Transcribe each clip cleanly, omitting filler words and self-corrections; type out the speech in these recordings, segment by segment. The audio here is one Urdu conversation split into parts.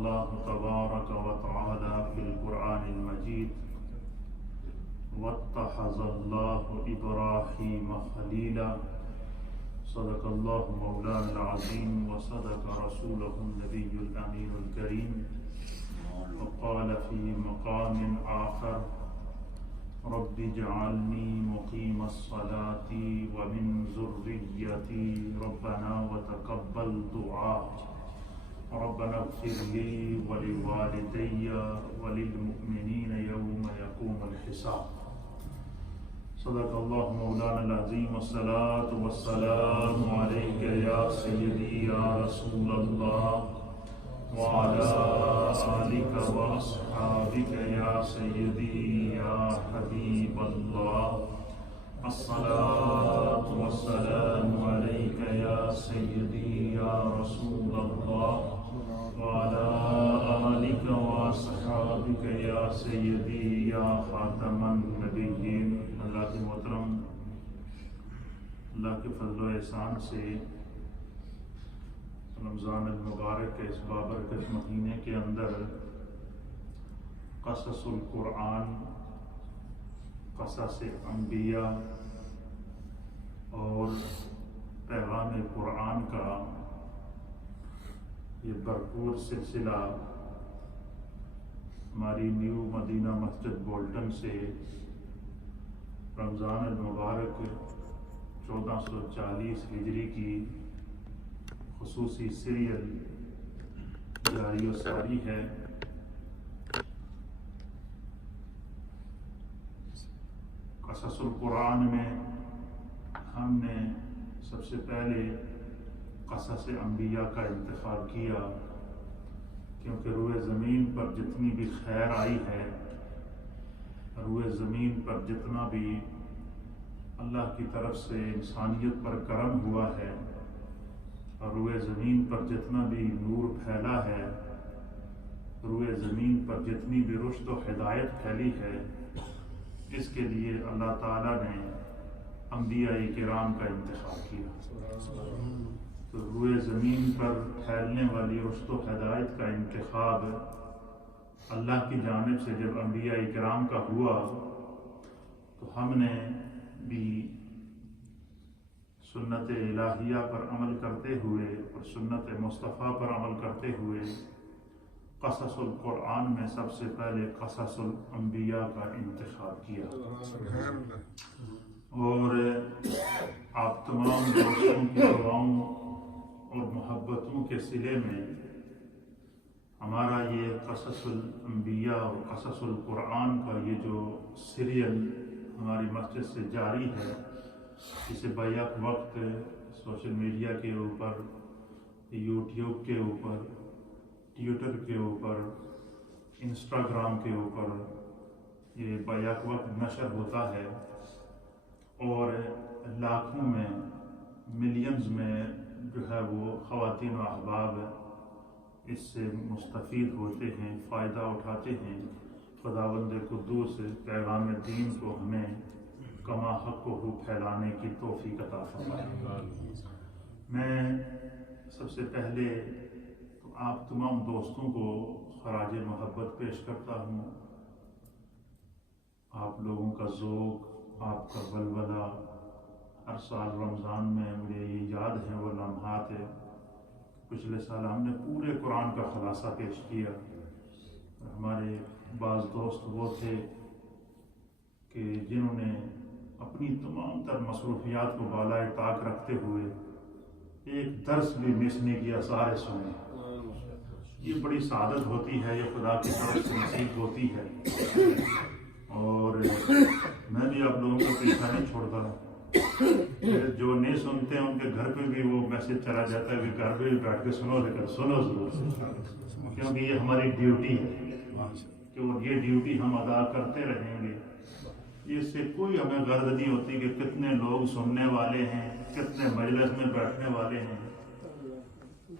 الله تبارك وتعالى في القرآن المجيد واتخذ الله إبراهيم خليلا صدق الله مولانا العظيم وصدق رسوله النبي الأمين الكريم وقال في مقام آخر رب اجعلني مقيم الصلاة ومن ذريتي ربنا وتقبل دعاء ربنا اغفر لي ولوالدي وللمؤمنين يوم يقوم الحساب صدق الله مولانا العظيم والصلاة والسلام عليك يا سيدي يا رسول الله وعلى آلك وأصحابك يا سيدي يا حبيب الله الصلاة والسلام عليك يا سيدي يا رسول الله وعلى آلك وأصحابك يا سيدي يا خاتم النبيين۔ اللہ کے محترم، اللہ کے فضل و احسان سے رمضان المبارک کے اس بابرکت مہینے کے اندر قصص القرآن، قصص انبیاء اور پیغام قرآن کا یہ بھرپور سلسلہ ہماری نیو مدینہ مسجد بولٹن سے رمضان المبارک 1440 ہجری کی خصوصی سیریل جاری و ساری ہے۔ قصص القرآن میں ہم نے سب سے پہلے قصص انبیاء کا انتخاب کیا، کیونکہ روئے زمین پر جتنی بھی خیر آئی ہے، روئے زمین پر جتنا بھی اللہ کی طرف سے انسانیت پر کرم ہوا ہے اور روئے زمین پر جتنا بھی نور پھیلا ہے، روئے زمین پر جتنی بھی رشد و ہدایت پھیلی ہے، اس کے لیے اللہ تعالیٰ نے انبیاء کرام کا انتخاب کیا۔ تو روئے زمین پر پھیلنے والی رشد و ہدایت کا انتخاب اللہ کی جانب سے جب انبیاء کرام کا ہوا تو ہم نے بھی سنت الہیہ پر عمل کرتے ہوئے اور سنت مصطفیٰ پر عمل کرتے ہوئے قصص القرآن میں سب سے پہلے قصص الانبیاء کا انتخاب کیا۔ اور آپ تمام دوستوں کی دعاؤں اور محبتوں کے صلے میں ہمارا یہ قصص الانبیاء اور قصص القرآن کا یہ جو سیریل ہماری مسجد سے جاری ہے، اسے بیک وقت سوشل میڈیا کے اوپر، یوٹیوب کے اوپر، ٹویٹر کے اوپر، انسٹاگرام کے اوپر یہ بیک وقت نشر ہوتا ہے اور لاکھوں میں، ملینز میں جو ہے وہ خواتین و احباب اس سے مستفید ہوتے ہیں، فائدہ اٹھاتے ہیں۔ خداوند قدوس پیغام دین کو ہمیں کما حق و پھیلانے کی توفیق عطا فرمائے۔ میں سب سے پہلے تو آپ تمام دوستوں کو خراج محبت پیش کرتا ہوں۔ آپ لوگوں کا ذوق، آپ کا ولولہ، ہر سال رمضان میں مجھے یہ یاد ہے وہ لمحات ہے، پچھلے سال ہم نے پورے قرآن کا خلاصہ پیش کیا۔ ہمارے بعض دوست وہ تھے کہ جنہوں نے اپنی تمام تر مصروفیات کو بالائے طاق رکھتے ہوئے ایک درس بھی مس نہیں کیا، سارے سنے۔ یہ بڑی سعادت ہوتی ہے، یہ خدا کی طرف سے نصیب ہوتی ہے، اور میں بھی آپ لوگوں کا پیچھا نہیں چھوڑتا۔ جو نہیں سنتے ہیں ان کے گھر پہ بھی وہ میسج چلا جاتا ہے کہ گھر پہ بھی بیٹھ کے سنو، لیکن سنو ضرور، کیونکہ یہ ہماری ڈیوٹی ہے کہ وہ یہ ڈیوٹی ہم ادا کرتے رہیں گے۔ اس سے کوئی ہمیں غرض نہیں ہوتی کہ کتنے لوگ سننے والے ہیں، کتنے مجلس میں بیٹھنے والے ہیں،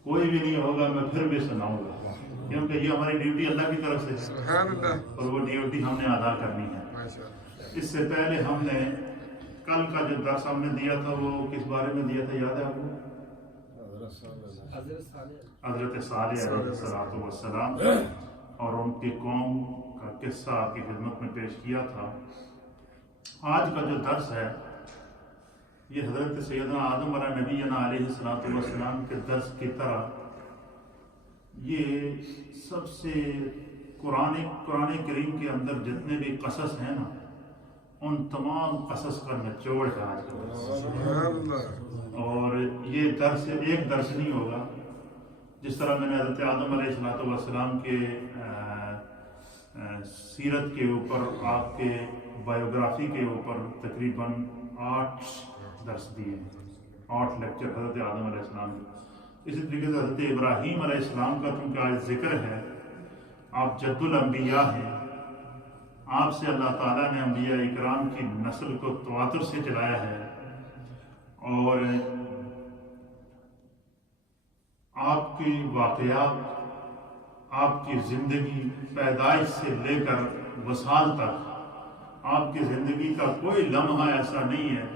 کوئی بھی نہیں ہوگا، میں پھر بھی سناؤں گا، کیونکہ یہ ہماری ڈیوٹی اللہ کی طرف سے ہے اور وہ ڈیوٹی ہم نے ادا کرنی ہے۔ اس سے پہلے ہم نے کل کا جو درس ہم نے دیا تھا وہ کس بارے میں دیا تھا، یاد ہے آپ کو؟ حضرت صالح علیہ السلام اور ان کی قوم کا قصہ آپ کی خدمت میں پیش کیا تھا۔ آج کا جو درس ہے یہ حضرت سیدنا آدم علیہ نبینا علیہ السلام کے درس کی طرح یہ سب سے قرآن کریم کے اندر جتنے بھی قصص ہیں نا ان تمام قصص کا نچوڑ ہے آج کا درس۔ اور یہ درس ایک درس نہیں ہوگا، جس طرح میں نے حضرت آدم علیہ السلام کے سیرت کے اوپر، آپ کے بایوگرافی کے اوپر تقریباً 8 درس دیے ہیں، 8 لیکچر حضرت آدم علیہ السلام کے۔ اسی طریقے سے حضرت ابراہیم علیہ السلام کا چونکہ آج ذکر ہے، آپ جد الانبیاء ہیں، آپ سے اللہ تعالیٰ نے انبیاء اکرام کی نسل کو تواتر سے چلایا ہے، اور آپ کی واقعات، آپ کی زندگی پیدائش سے لے کر وصال تک آپ کی زندگی کا کوئی لمحہ ایسا نہیں ہے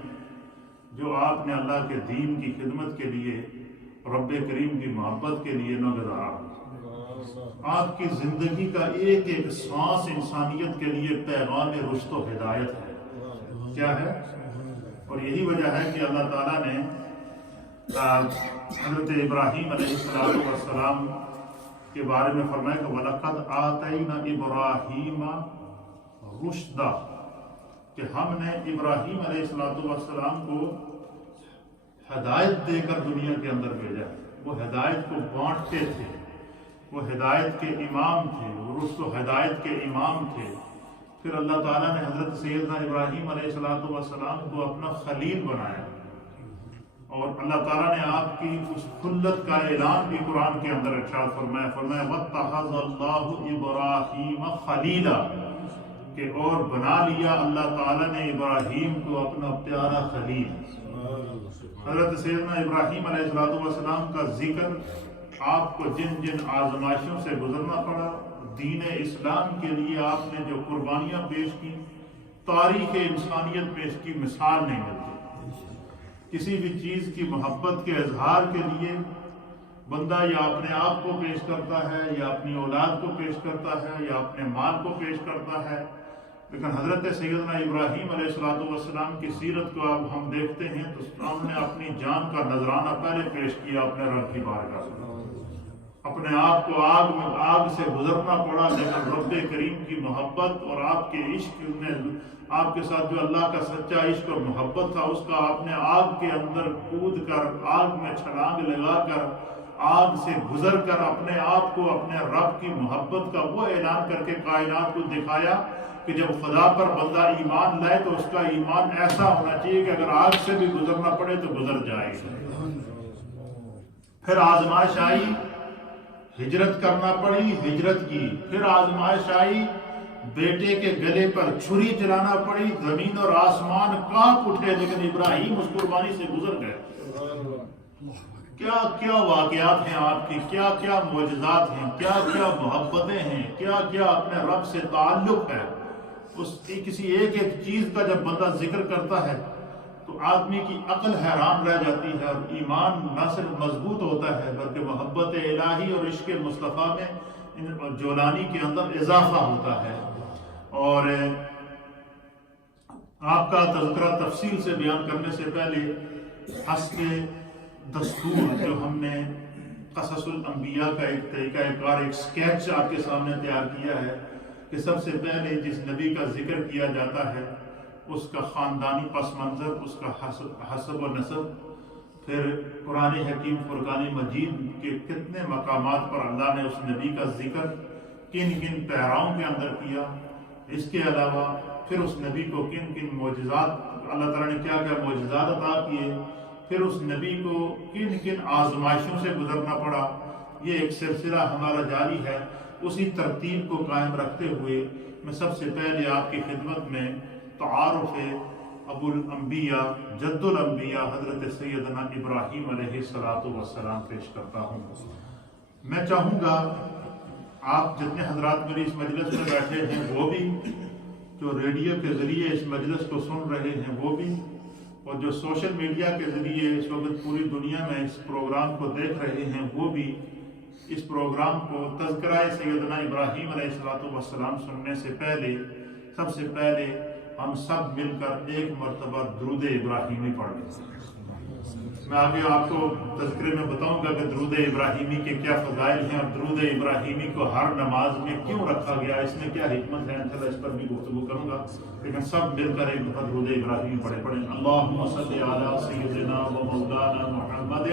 جو آپ نے اللہ کے دین کی خدمت کے لیے، رب کریم کی محبت کے لیے نہ گزارا۔ آپ کی زندگی کا ایک ایک سانس انسانیت کے لیے پیغام رشد و ہدایت ہے۔ کیا ہے؟ اور یہی وجہ ہے کہ اللہ تعالیٰ نے حضرت ابراہیم علیہ السلام کے بارے میں فرمایا کہ وَلَقَدْ آتَيْنَا إِبْرَاهِيمَ رُشْدًا، کہ ہم نے ابراہیم علیہ السلام کو ہدایت دے کر دنیا کے اندر بھیجا۔ وہ ہدایت کو بانٹتے تھے، وہ ہدایت کے امام تھے، وہ رشد و ہدایت کے امام تھے۔ پھر اللہ تعالیٰ نے حضرت سیدنا ابراہیم علیہ السلام کو اپنا خلیل بنایا، اور اللہ تعالیٰ نے آپ کی اس خلت کا اعلان بھی قرآن کے اندر ارشاد فرمایا وَاتَّخَذَ اللَّهُ إِبْرَاهِيمَ خَلِيلًا، کہ اور بنا لیا اللہ تعالیٰ نے ابراہیم کو اپنا پیارا خلیل۔ حضرت سیدنا ابراہیم علیہ السلام کا ذکر، آپ کو جن جن آزمائشوں سے گزرنا پڑا، دین اسلام کے لیے آپ نے جو قربانیاں پیش کی، تاریخ انسانیت میں اس کی مثال نہیں ملتی۔ کسی بھی چیز کی محبت کے اظہار کے لیے بندہ یا اپنے آپ کو پیش کرتا ہے، یا اپنی اولاد کو پیش کرتا ہے، یا اپنے مال کو پیش کرتا ہے، لیکن حضرت سیدنا ابراہیم علیہ السلام کی سیرت کو اب ہم دیکھتے ہیں تو انہوں نے اپنی جان کا نذرانہ پہلے پیش کیا اپنے رب کی بارگاہ میں۔ اپنے آپ کو آگ سے گزرنا پڑا، لیکن رب کریم کی محبت اور آپ کے عشق نے، آپ کے ساتھ جو اللہ کا سچا عشق اور محبت تھا، اس کا آپ نے آگ کے اندر کود کر، آگ میں چھلانگ لگا کر، آگ سے گزر کر اپنے آپ کو اپنے رب کی محبت کا وہ اعلان کر کے کائنات کو دکھایا کہ جب خدا پر بندہ ایمان لائے تو اس کا ایمان ایسا ہونا چاہیے کہ اگر آگ سے بھی گزرنا پڑے تو گزر جائے گا۔ پھر آزمائش آئی، ہجرت کرنا پڑی، ہجرت کی۔ پھر آزمائش آئی، بیٹے کے گلے پر چھری چلانا پڑی، زمین اور آسمان کانپ اٹھے، لیکن ابراہیم اس قربانی سے گزر گئے۔ کیا کیا واقعات ہیں آپ کی، کیا کیا معجزات ہیں، کیا کیا محبتیں ہیں، کیا کیا اپنے رب سے تعلق ہے۔ اس کی کسی ایک ایک چیز کا جب بندہ ذکر کرتا ہے تو آدمی کی عقل حیران رہ جاتی ہے، اور ایمان نہ صرف مضبوط ہوتا ہے بلکہ محبت الہی اور عشق مصطفیٰ میں جولانی کے اندر اضافہ ہوتا ہے۔ اور آپ کا تذکرہ تفصیل سے بیان کرنے سے پہلے حسب دستور جو ہم نے قصص الانبیاء کا ایک طریقہ کار، ایک سکیچ آپ کے سامنے تیار کیا ہے کہ سب سے پہلے جس نبی کا ذکر کیا جاتا ہے اس کا خاندانی پس منظر، اس کا حسب و نسب، پھر قرآن حکیم فرقان مجید کے کتنے مقامات پر اللہ نے اس نبی کا ذکر کن کن پیراؤں کے اندر کیا، اس کے علاوہ پھر اس نبی کو کن کن معجزات اللہ تعالیٰ نے کیا کیا معجزات عطا کیے، پھر اس نبی کو کن کن آزمائشوں سے گزرنا پڑا۔ یہ ایک سلسلہ ہمارا جاری ہے۔ اسی ترتیب کو قائم رکھتے ہوئے میں سب سے پہلے آپ کی خدمت میں تعارف ابو الانبیاء جد الانبیاء حضرت سیدنا ابراہیم علیہ السلام پیش کرتا ہوں۔ میں چاہوں گا آپ جتنے حضرات میری اس مجلس میں بیٹھے ہیں وہ بھی، جو ریڈیو کے ذریعے اس مجلس کو سن رہے ہیں وہ بھی، اور جو سوشل میڈیا کے ذریعے اس وقت پوری دنیا میں اس پروگرام کو دیکھ رہے ہیں وہ بھی اس پروگرام کو تذکرہ سیدنا ابراہیم علیہ السلام سننے سے پہلے سب سے پہلے ہم سب مل کر ایک مرتبہ درود ابراہیمی پڑھ لیں۔ میں آگے آپ کو تذکرے میں بتاؤں گا کہ درود ابراہیمی کے کیا فضائل ہیں اور درود ابراہیمی کو ہر نماز میں کیوں رکھا گیا، اس میں کیا حکمت ہے، انشاءاللہ اس پر بھی گفتگو کروں گا، لیکن سب مل کر ایک دفعہ درود ابراہیمی پڑھیں۔ اللہم صلی علی سیدنا و مولانا محمد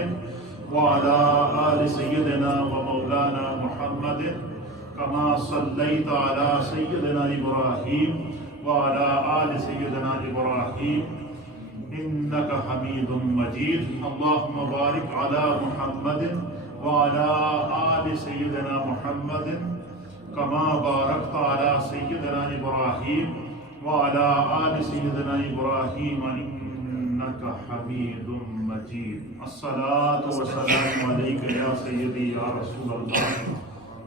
وعلی آل سیدنا و مولانا محمد کما صلیت علی سیدنا ابراہیم وعلی آل سیدنا ابراہیم انک حمید مجید۔ اللہم بارک علی محمد وعلی آل سیدنا محمد کما بارکت علی سیدنا ابراہیم وعلی آل سیدنا ابراہیم انک حمید مجید۔ الصلاۃ والسلام علیک یا سیدی یا رسول اللہ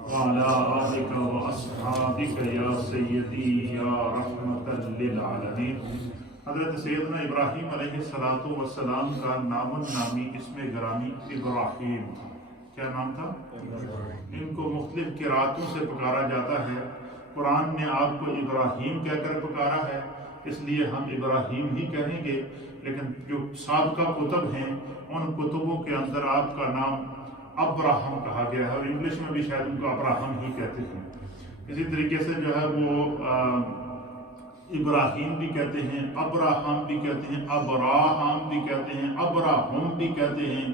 وعلی آلک و اصحابک یا سیدی یا رحمۃ للعالمین۔ حضرت سیدنا ابراہیم علیہ السلام کا نام النامی اسم گرامی ابراہیم تھا۔ کیا نام تھا؟ ان کو مختلف قراتوں سے پکارا جاتا ہے۔ قرآن نے آپ کو ابراہیم کہہ کر پکارا ہے، اس لیے ہم ابراہیم ہی کہیں گے، لیکن جو سابقہ کتب ہیں ان کتبوں کے اندر آپ کا نام ابراہم کہا گیا ہے، اور انگلش میں بھی شاید ان کو ابراہم ہی کہتے ہیں۔ اسی طریقے سے جو ہے وہ ابراہیم بھی کہتے ہیں، ابراہم بھی کہتے ہیں، ابراہم بھی کہتے ہیں، ابراہم بھی کہتے ہیں،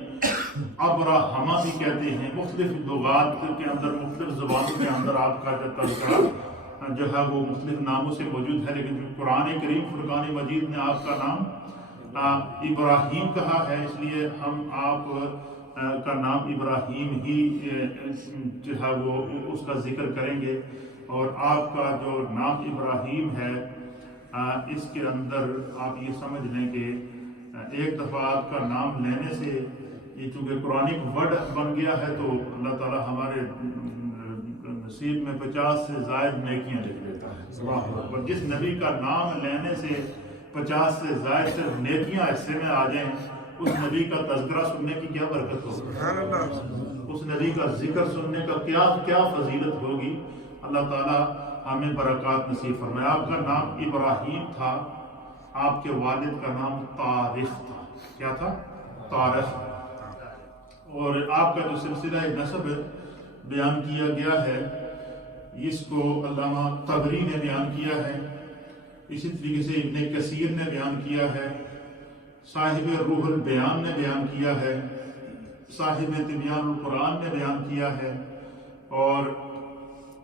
ابراہمہ بھی کہتے ہیں۔ مختلف لغات کے اندر، مختلف زبانوں کے اندر آپ کا جو تذکرہ جو ہے وہ مختلف ناموں سے موجود ہے، لیکن قرآن کریم فرقان مجید نے آپ کا نام ابراہیم کہا ہے، اس لیے ہم آپ کا نام ابراہیم ہی جو ہے وہ اس کا ذکر کریں گے۔ اور آپ کا جو نام ابراہیم ہے اس کے اندر آپ یہ سمجھ لیں کہ ایک دفعہ آپ کا نام لینے سے یہ چونکہ قرآنک ورڈ بن گیا ہے تو اللہ تعالیٰ ہمارے نصیب میں 50 سے زائد نیکیاں لکھ دیتا ہے۔ اور جس نبی کا نام لینے سے 50 سے زائد صرف نیکیاں حصے میں آ جائیں، اس نبی کا تذکرہ سننے کی کیا برکت ہوگی، اس نبی کا ذکر سننے کا کیا فضیلت ہوگی۔ اللہ تعالیٰ ہمیں برکات نصیب فرمائے۔ آپ کا نام ابراہیم تھا، آپ کے والد کا نام طارق تھا۔ کیا تھا؟ طارق۔ اور آپ کا جو سلسلہ نسب بیان کیا گیا ہے اس کو علامہ طبری نے بیان کیا ہے، اسی طریقے سے ابن کثیر نے بیان کیا ہے، صاحب روح البیان نے بیان کیا ہے، صاحب تبیان القرآن نے بیان کیا ہے، اور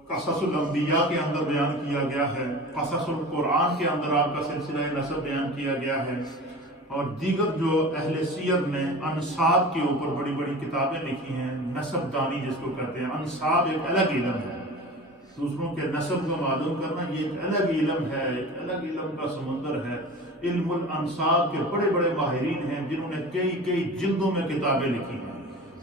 قصص الانبیاء کے اندر بیان کیا گیا ہے، قصص القرآن کے اندر آپ کا سلسلہ نسب بیان کیا گیا ہے، اور دیگر جو اہل سیر نے انساب کے اوپر بڑی بڑی کتابیں لکھی ہیں، نسب دانی جس کو کہتے ہیں۔ انساب ایک الگ علم ہے، دوسروں کے نسب کو معلوم کرنا یہ ایک الگ علم ہے، ایک الگ علم کا سمندر ہے۔ علم الانساب کے بڑے بڑے ماہرین ہیں جنہوں نے کئی جلدوں میں کتابیں لکھی ہیں،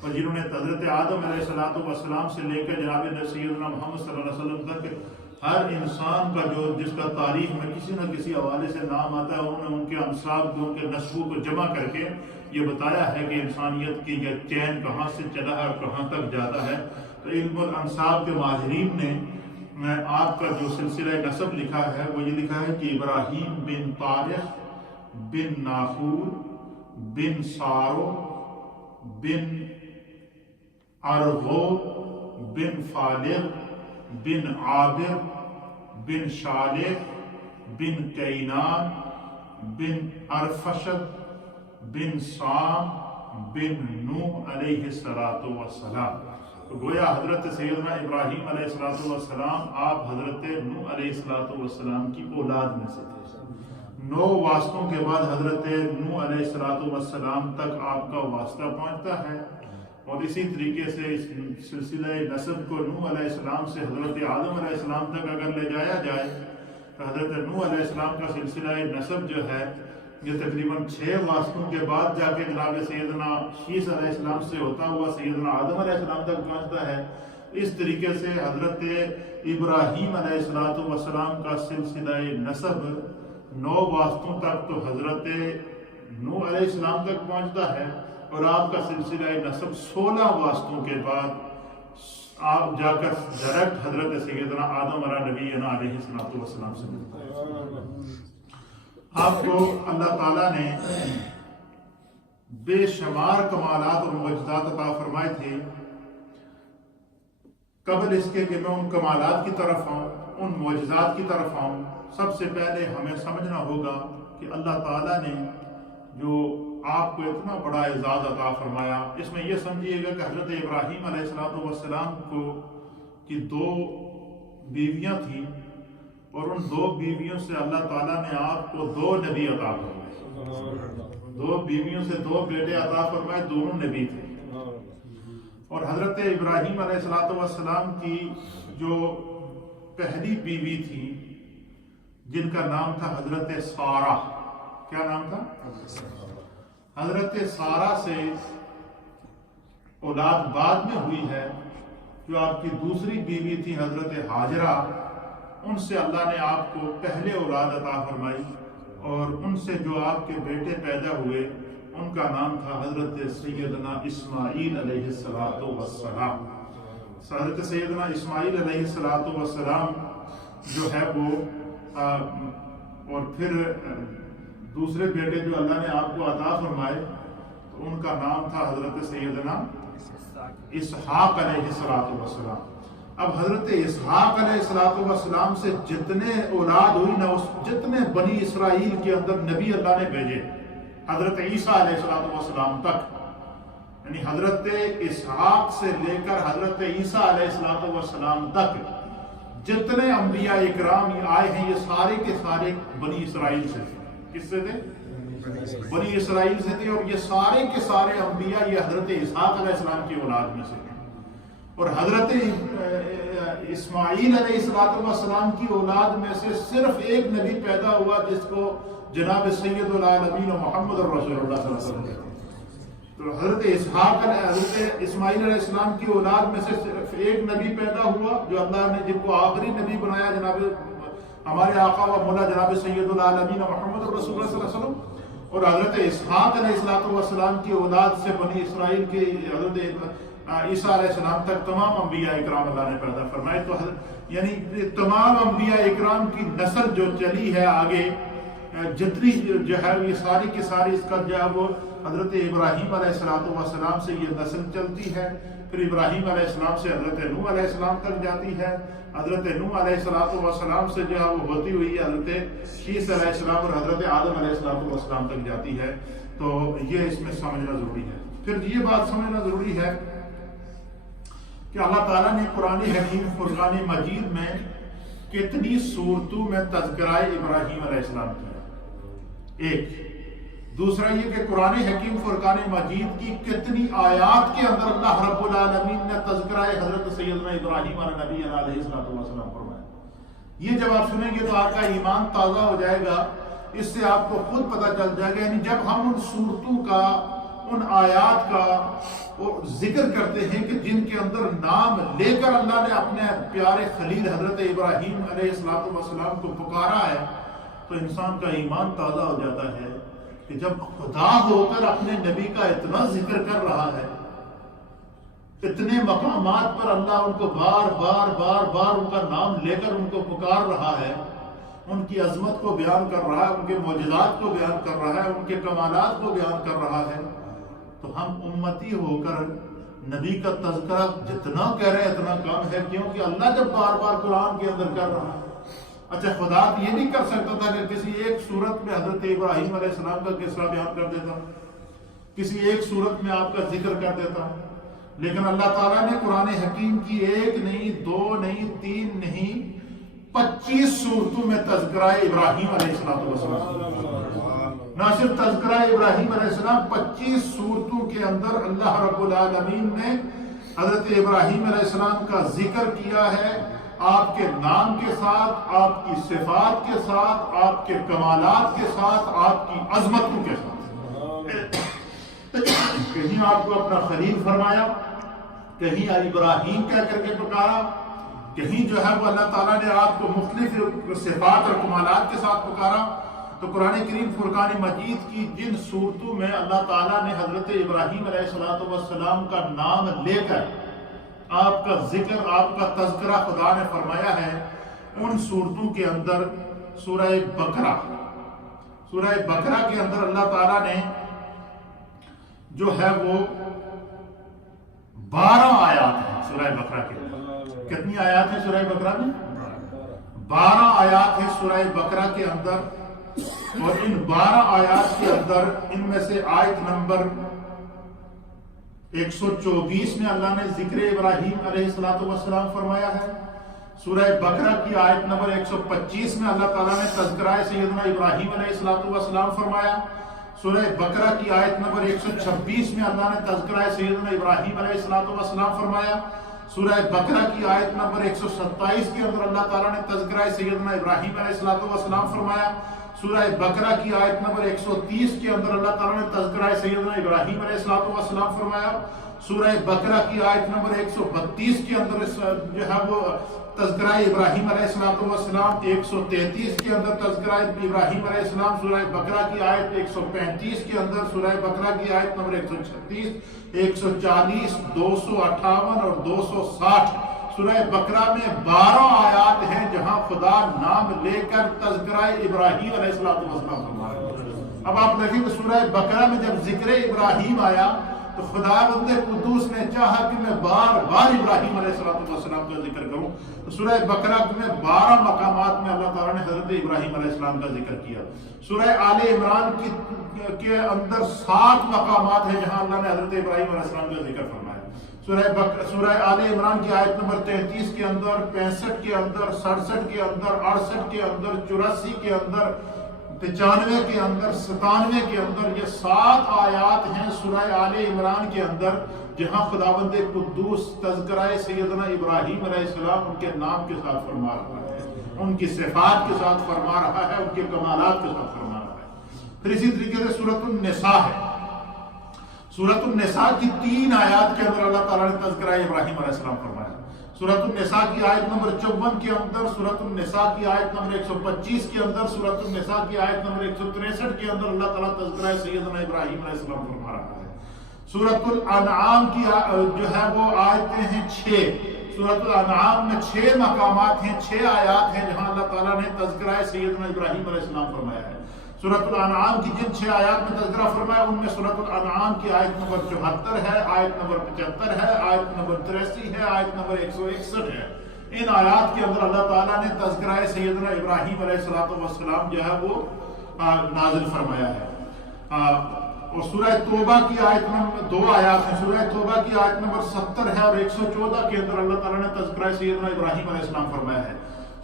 اور جنہوں نے حضرت آدم علیہ السلام سے لے کر جناب سیدنا محمد صلی اللہ علیہ وسلم تک ہر انسان کا جس کا تاریخ میں کسی نہ کسی حوالے سے نام آتا ہے، انہوں نے ان کے انساب کو، ان کے نسبوں کو جمع کر کے یہ بتایا ہے کہ انسانیت کی یہ چین کہاں سے چلا ہے اور کہاں تک جاتا ہے۔ تو علم الانساب کے ماہرین نے آپ کا جو سلسلہ نسب لکھا ہے وہ یہ لکھا ہے کہ ابراہیم بن طارق بن ناخور بن سارو بن ارغو بن فالغ بن عابر بن شالح بن کینان بن ارفشد بن سام بن نوح علیہ السلام۔ تو گویا حضرت سیدنا ابراہیم علیہ السلام آپ حضرت نوح علیہ السلام کی اولاد میں سے تھے۔ 9 واسطوں کے بعد حضرت نوح علیہ السلام تک آپ کا واسطہ پہنچتا ہے، اور اسی طریقے سے اس سلسلہ نسب کو نوح علیہ السلام سے حضرت آدم علیہ السلام تک اگر لے جایا جائے تو حضرت نوح علیہ السلام کا سلسلہ نسب جو ہے یہ تقریباً 6 واسطوں کے بعد جا کے جناب سیدنا شیس علیہ السلام سے ہوتا ہوا سیدنا آدم علیہ السلام تک پہنچتا ہے۔ اس طریقے سے حضرت ابراہیم علیہ السلام کا سلسلہ نسب 9 واسطوں تک تو حضرت نوح علیہ السلام تک پہنچتا ہے، اور آپ کا سلسلہ نسب 16 واسطوں کے بعد آپ جا کر ڈائریکٹ حضرت سیدنا آدم علیہ نبینا علیہ السلام سے ملتا ہے۔ آپ کو اللہ تعالیٰ نے بے شمار کمالات اور معجزات عطا فرمائے تھے۔ قبل اس کے کہ میں ان کمالات کی طرف آؤں، ان معجزات کی طرف آؤں، سب سے پہلے ہمیں سمجھنا ہوگا کہ اللہ تعالیٰ نے جو آپ کو اتنا بڑا اعزاز عطا فرمایا، اس میں یہ سمجھیے گا کہ حضرت ابراہیم علیہ السلام کی 2 بیویاں تھیں، اور ان 2 بیویوں سے اللہ تعالیٰ نے آپ کو 2 نبی عطا فرمائے، 2 بیویوں سے 2 بیٹے عطا فرمائے، دونوں نبی تھے۔ اور حضرت ابراہیم علیہ السلام کی جو پہلی بیوی تھی، جن کا نام تھا حضرت سارہ، کیا نام تھا؟ حضرت سارہ سے اولاد بعد میں ہوئی ہے۔ جو آپ کی دوسری بیوی تھی حضرت ہاجرہ، ان سے اللہ نے آپ کو پہلے اولاد عطا فرمائی، اور ان سے جو آپ کے بیٹے پیدا ہوئے ان کا نام تھا حضرت سیدنا اسماعیل علیہ السلام۔ حضرت سیدنا اسماعیل علیہ السلام جو ہے وہ اور پھر دوسرے بیٹے جو اللہ نے آپ کو عطا فرمائے، تو ان کا نام تھا حضرت سیدنا اسحاق علیہ السلام۔ اب حضرت اسحاق علیہ السلام سے جتنے اولاد ہوئی نا، جتنے بنی اسرائیل کے اندر نبی اللہ نے بھیجے حضرت عیسیٰ علیہ السلام تک، یعنی حضرت اسحاق سے لے کر حضرت عیسیٰ علیہ السلام تک جتنے انبیاء اکرام آئے ہیں، یہ سارے کے سارے بنی اسرائیل سے تھے۔ کس سے تھے؟ بنی اسرائیل سے تھے، اور یہ سارے کے سارے انبیاء یہ حضرت اسحاق علیہ السلام کی اولاد میں سے تھے۔ اور حضرت اسماعیل علیہ السلام کی اولاد میں سے صرف ایک نبی پیدا ہوا، جس کو جناب سید العالمین محمد رسول اللہ صلی اللہ علیہ وسلم۔ تو حضرت اسماعیل علیہ السلام کی اولاد میں سے صرف ایک نبی پیدا ہوا، جو اللہ نے جن کو آخری نبی بنایا، جناب ہمارے آقا و مولا جناب سید العالمین محمد رسول اللہ صلی اللہ علیہ وسلم۔ اور حضرت اسحاق علیہ السلام کی اولاد سے بنی اسرائیل کے حضرت عیسیٰ علیہ السلام تک تمام انبیاء اکرام اللہ نے پیدا فرمائے۔ تو یعنی تمام انبیاء اکرام کی نسل جو چلی ہے آگے، جتنی جو ہے یہ ساری کی ساری، اس کا جو ہے وہ حضرت ابراہیم علیہ السلام سے یہ نسل چلتی ہے، پھر ابراہیم علیہ السلام سے حضرت نوح علیہ السلام تک جاتی ہے، حضرت نوح علیہ السلام سے جو ہے وہ ہوتی ہوئی حضرت شیث علیہ السلام اور حضرت آدم علیہ السلام تک جاتی ہے۔ تو یہ اس میں سمجھنا ضروری ہے۔ پھر یہ بات سمجھنا ضروری ہے کہ اللہ تعالیٰ نے قرآن حکیم فرقان مجید میں کتنی صورتوں میں تذکرہ ابراہیم علیہ السلام کیا، ایک۔ دوسرا یہ کہ قرآن حکیم فرقان مجید کی کتنی آیات کے اندر اللہ رب العالمین نے تذکرہ حضرت سیدنا ابراہیم علیہ نبی علیہ السلام فرمایا۔ یہ جب آپ سنیں گے تو آپ کا ایمان تازہ ہو جائے گا، اس سے آپ کو خود پتہ چل جائے گا۔ یعنی جب ہم ان صورتوں کا، ان آیات کا ذکر کرتے ہیں کہ جن کے اندر نام لے کر اللہ نے اپنے پیارے خلیل حضرت ابراہیم علیہ السلام کو پکارا ہے، تو انسان کا ایمان تازہ ہو جاتا ہے کہ جب خدا ہو کر اپنے نبی کا اتنا ذکر کر رہا ہے، اتنے مقامات پر اللہ ان کو بار بار ان کا نام لے کر ان کو پکار رہا ہے، ان کی عظمت کو بیان کر رہا ہے، ان کے معجزات کو بیان کر رہا ہے، ان کے کمالات کو بیان کر رہا ہے، تو ہم امتی ہو کر نبی کا تذکرہ جتنا کہہ رہے ہیں اتنا کم ہے، کیونکہ اللہ جب بار بار قرآن کے اندر کر رہا ہے۔ اچھا، خدا یہ نہیں کر سکتا تھا کہ کسی ایک صورت میں حضرت ابراہیم علیہ السلام کا قصہ بیان کر دیتا، کسی ایک صورت میں آپ کا ذکر کر دیتا، لیکن اللہ تعالیٰ نے قرآن حکیم کی 1 نہیں 2 نہیں 3 نہیں 25 صورتوں میں تذکرہ ابراہیم علیہ السلام، نہ صرف تذکرہ ابراہیم علیہ السلام، 25 صورتوں کے اندر اللہ رب العالمین نے حضرت ابراہیم علیہ السلام کا ذکر کیا ہے، آپ کے نام کے ساتھ، آپ کی صفات کے ساتھ، آپ کے کمالات کے ساتھ، آپ کی عظمتوں کے ساتھ۔ کہیں آپ کو اپنا خلیل فرمایا، کہیں ابراہیم کہہ کر کے پکارا، کہیں جو ہے وہ اللہ تعالیٰ نے آپ کو مختلف صفات اور کمالات کے ساتھ پکارا، تو قرآن کریم فرقان مجید کی جن صورتوں میں اللہ تعالیٰ نے حضرت ابراہیم علیہ السلام کا نام لے کر آپ کا ذکر، آپ کا تذکرہ خدا نے فرمایا ہے، ان صورتوں کے اندر سورہ بقرہ کے اندر اللہ تعالیٰ نے جو ہے وہ 12 آیات ہیں سورہ بقرہ کے اندر۔ کتنی آیات ہیں سورہ بقرہ میں؟ 12 آیات ہیں سورہ بقرہ کے اندر، اور ان 12 آیات کے اندر ان میں سے آیت نمبر 124 میں اللہ نے ذکر ابراہیم علیہ السلام فرمایا ہے۔ سورہ بقرہ کی آیت نمبر 125 میں اللہ تعالیٰ نے تذکرہ سیدنا ابراہیم علیہ السلام فرمایا۔ سورہ بقرہ کی آیت نمبر 126 میں اللہ نے تذکرہ سیدنا ابراہیم علیہ السلام فرمایا۔ سورہ بقرہ کی آیت نمبر 127 کے اندر اللہ تعالیٰ نے تذکرہ سیدنا ابراہیم علیہ السلام فرمایا۔ سورہ بقرہ کی آیت نمبر 130 کے اندر اللہ تعالیٰ نے تذکرہ سیدنا ابراہیم علیہ السلام فرمایا۔ سورہ بقرہ کی آیت نمبر 132 کے اندر جو ہے وہ تذکرہ ابراہیم علیہ السلام، 133 کے اندر تذکرہ ابراہیم علیہ السلام، سورہ بقرہ کی آیت 135 کے اندر سورہ بقرہ کی آیت نمبر 136، 140، 258 اور 260۔ سورہ بقرہ میں 12 آیات ہیں جہاں خدا نام لے کر تذکرہ ابراہیم علیہ السلام فرمایا۔ اب آپ دیکھیں کہ سورہ بقرہ میں جب ذکر ابراہیم آیا تو خداوند قدوس نے چاہا کہ میں بار بار ابراہیم علیہ السلام کا ذکر کروں، تو سورہ بقرہ میں 12 مقامات میں اللہ تعالیٰ نے حضرت ابراہیم علیہ السلام کا ذکر کیا۔ سورہ آل عمران کے اندر 7 مقامات ہیں جہاں اللہ نے حضرت ابراہیم علیہ السلام کا ذکر فرمایا۔ سورہ آل عمران کی آیت نمبر 33 کے اندر، 65 کے اندر، 67 کے اندر، 68 کے اندر، 84 کے اندر، 95 کے اندر، 97 کے اندر، یہ 7 آیات ہیں سورہ آل عمران کے اندر جہاں خداوند قدوس تذکرہ سیدنا ابراہیم علیہ السلام ان کے نام کے ساتھ فرما رہا ہے، ان کی صفات کے ساتھ فرما رہا ہے، ان کے کمالات کے ساتھ فرما رہا ہے۔ پھر اسی طریقے سے سورۃ النساء ہے۔ سورۃ النساء کی 3 آیات کے اندر اللہ تعالیٰ نے تذکرہ ابراہیم علیہ السلام فرمایا۔ سورۃ النساء کی آیت نمبر 54 کے اندر، سورۃ النساء کی آیت نمبر 125 کے اندر، سورۃ النساء کی آیت نمبر 163 کے اندر اللہ تعالیٰ تذکرہ سیدنا ابراہیم علیہ السلام فرما رہا ہے۔ سورۃ الانعام کی جو ہے وہ آیتیں ہیں 6۔ سورۃ الانعام میں 6 مقامات ہیں، 6 آیات ہیں جہاں اللہ تعالیٰ نے تذکرہ سیدنا ابراہیم علیہ السلام فرمایا ہے۔ سورۃ الانعام کی جن 6 آیات میں تذکرہ فرمایا ان میں سورۃ الانعام کی آیت نمبر 74 ہے، آیت نمبر 75 ہے، آیت نمبر 83 ہے، آیت نمبر 161 ہے۔ ان آیات کے اندر اللہ تعالیٰ نے تذکرہ سیدنا ابراہیم علیہ السلام جو ہے وہ نازل فرمایا ہے۔ اور سورہ توبہ کی آیت نمبر 2 آیات ہیں، سورہ توبہ کی آیت نمبر 70 ہے اور 114 کے اندر اللہ تعالیٰ نے تذکرہ سیدنا ابراہیم علیہ السلام فرمایا ہے۔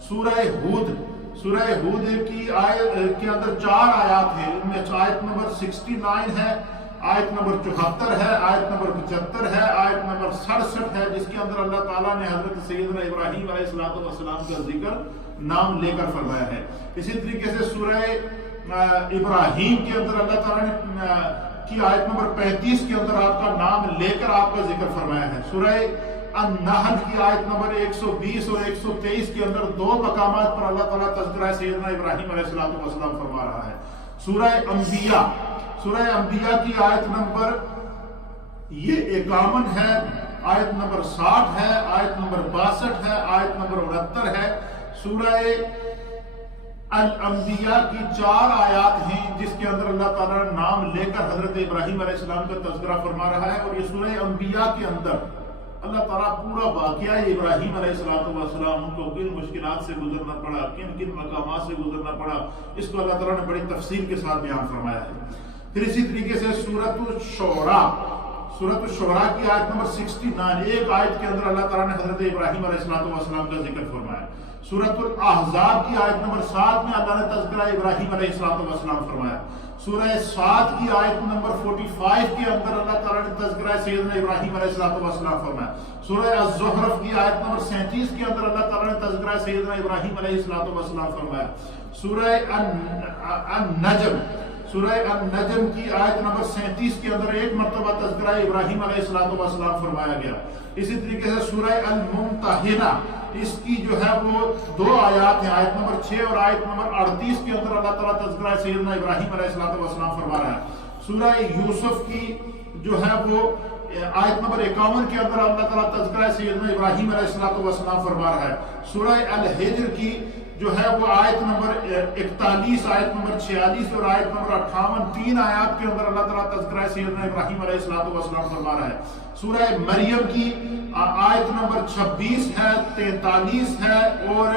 سورہ ہود کی آیت کے اندر 4 آیات ہیں، ان میں آیت نمبر 69 ہے، آیت نمبر 74 ہے، آیت نمبر 75 ہے، آیت نمبر 67 ہے، جس کے اندر اللہ تعالیٰ نے حضرت سیدنا ابراہیم علیہ السلام کا ذکر نام لے کر فرمایا ہے۔ اسی طریقے سے سورہ ابراہیم کے اندر اللہ تعالیٰ نے کی آیت نمبر 35 کے اندر آپ کا نام لے کر آپ کا ذکر فرمایا ہے۔ سورہ النحل کی آیت نمبر 120 اور 123 کے اندر 2 مقامات پر اللہ تعالیٰ تذکرہ سیدنا ابراہیم علیہ السلام فرما رہا ہے۔ سورہ انبیاء کی آیت نمبر یہ 51 ہے، آیت نمبر 60 ہے، آیت نمبر 62 ہے، آیت نمبر 69 ہے۔ سورہ الانبیاء کی 4 آیات ہیں جس کے اندر اللہ تعالیٰ نے نام لے کر حضرت ابراہیم علیہ السلام کا تذکرہ فرما رہا ہے، اور یہ سورہ انبیاء کے اندر اللہ تعالیٰ پورا واقعہ ابراہیم علیہ السلام ان کو کن مشکلات سے گزرنا پڑا، کن کن مقامات سے گزرنا پڑا، اس کو اللہ تعالیٰ نے بڑی تفصیل کے ساتھ بیان فرمایا ہے۔ پھر اسی طریقے سے سورۃ الشعراء کی آیت نمبر 69، ایک آیت کے اندر اللہ تعالیٰ نے حضرت ابراہیم علیہ السلام کا ذکر فرمایا۔ سورۃ الاحزاب کی آیت نمبر 7 میں اللہ نے تذکرہ ابراہیم علیہ السلام فرمایا۔ سورہ 7 کی آیت نمبر 45 کے اندر اللہ تعالیٰ نے تذکرہ سیدنا ابراہیم علیہ السلام فرمایا۔ سورہ الزخرف کی آیت نمبر 37 کے اندر اللہ تعالیٰ نے تذکرہ سیدنا ابراہیم علیہ السلام فرمایا۔ سورہ النجم کی آیت نمبر 37 کے اندر ایک مرتبہ تذکرہ ابراہیم علیہ السلام فرمایا گیا۔ اسی طریقے سے سورہ الممتحنہ اس کی جو ہے وہ 2 آیات ہیں، آیت نمبر 6 اور آیت نمبر 38 کے اندر اللہ تعالیٰ تذکرہ سیدنا ابراہیم علیہ السلام فرما رہا ہے۔ سورہ یوسف کی جو ہے وہ آیت نمبر 51 کے اندر اللہ تعالیٰ تذکرہ سیدنا ابراہیم علیہ السلام فرما رہا ہے۔ سورہ الحجر کی جو ہے وہ آیت نمبر 41، آیت نمبر 46 اور آیت نمبر 58، 3 آیات کے اندر اللہ تعالیٰ تذکرہ سیدنا ابراہیم علیہ السلام فرما رہا ہے۔ سورہ مریم کی آیت نمبر 26 ہے، 43 ہے اور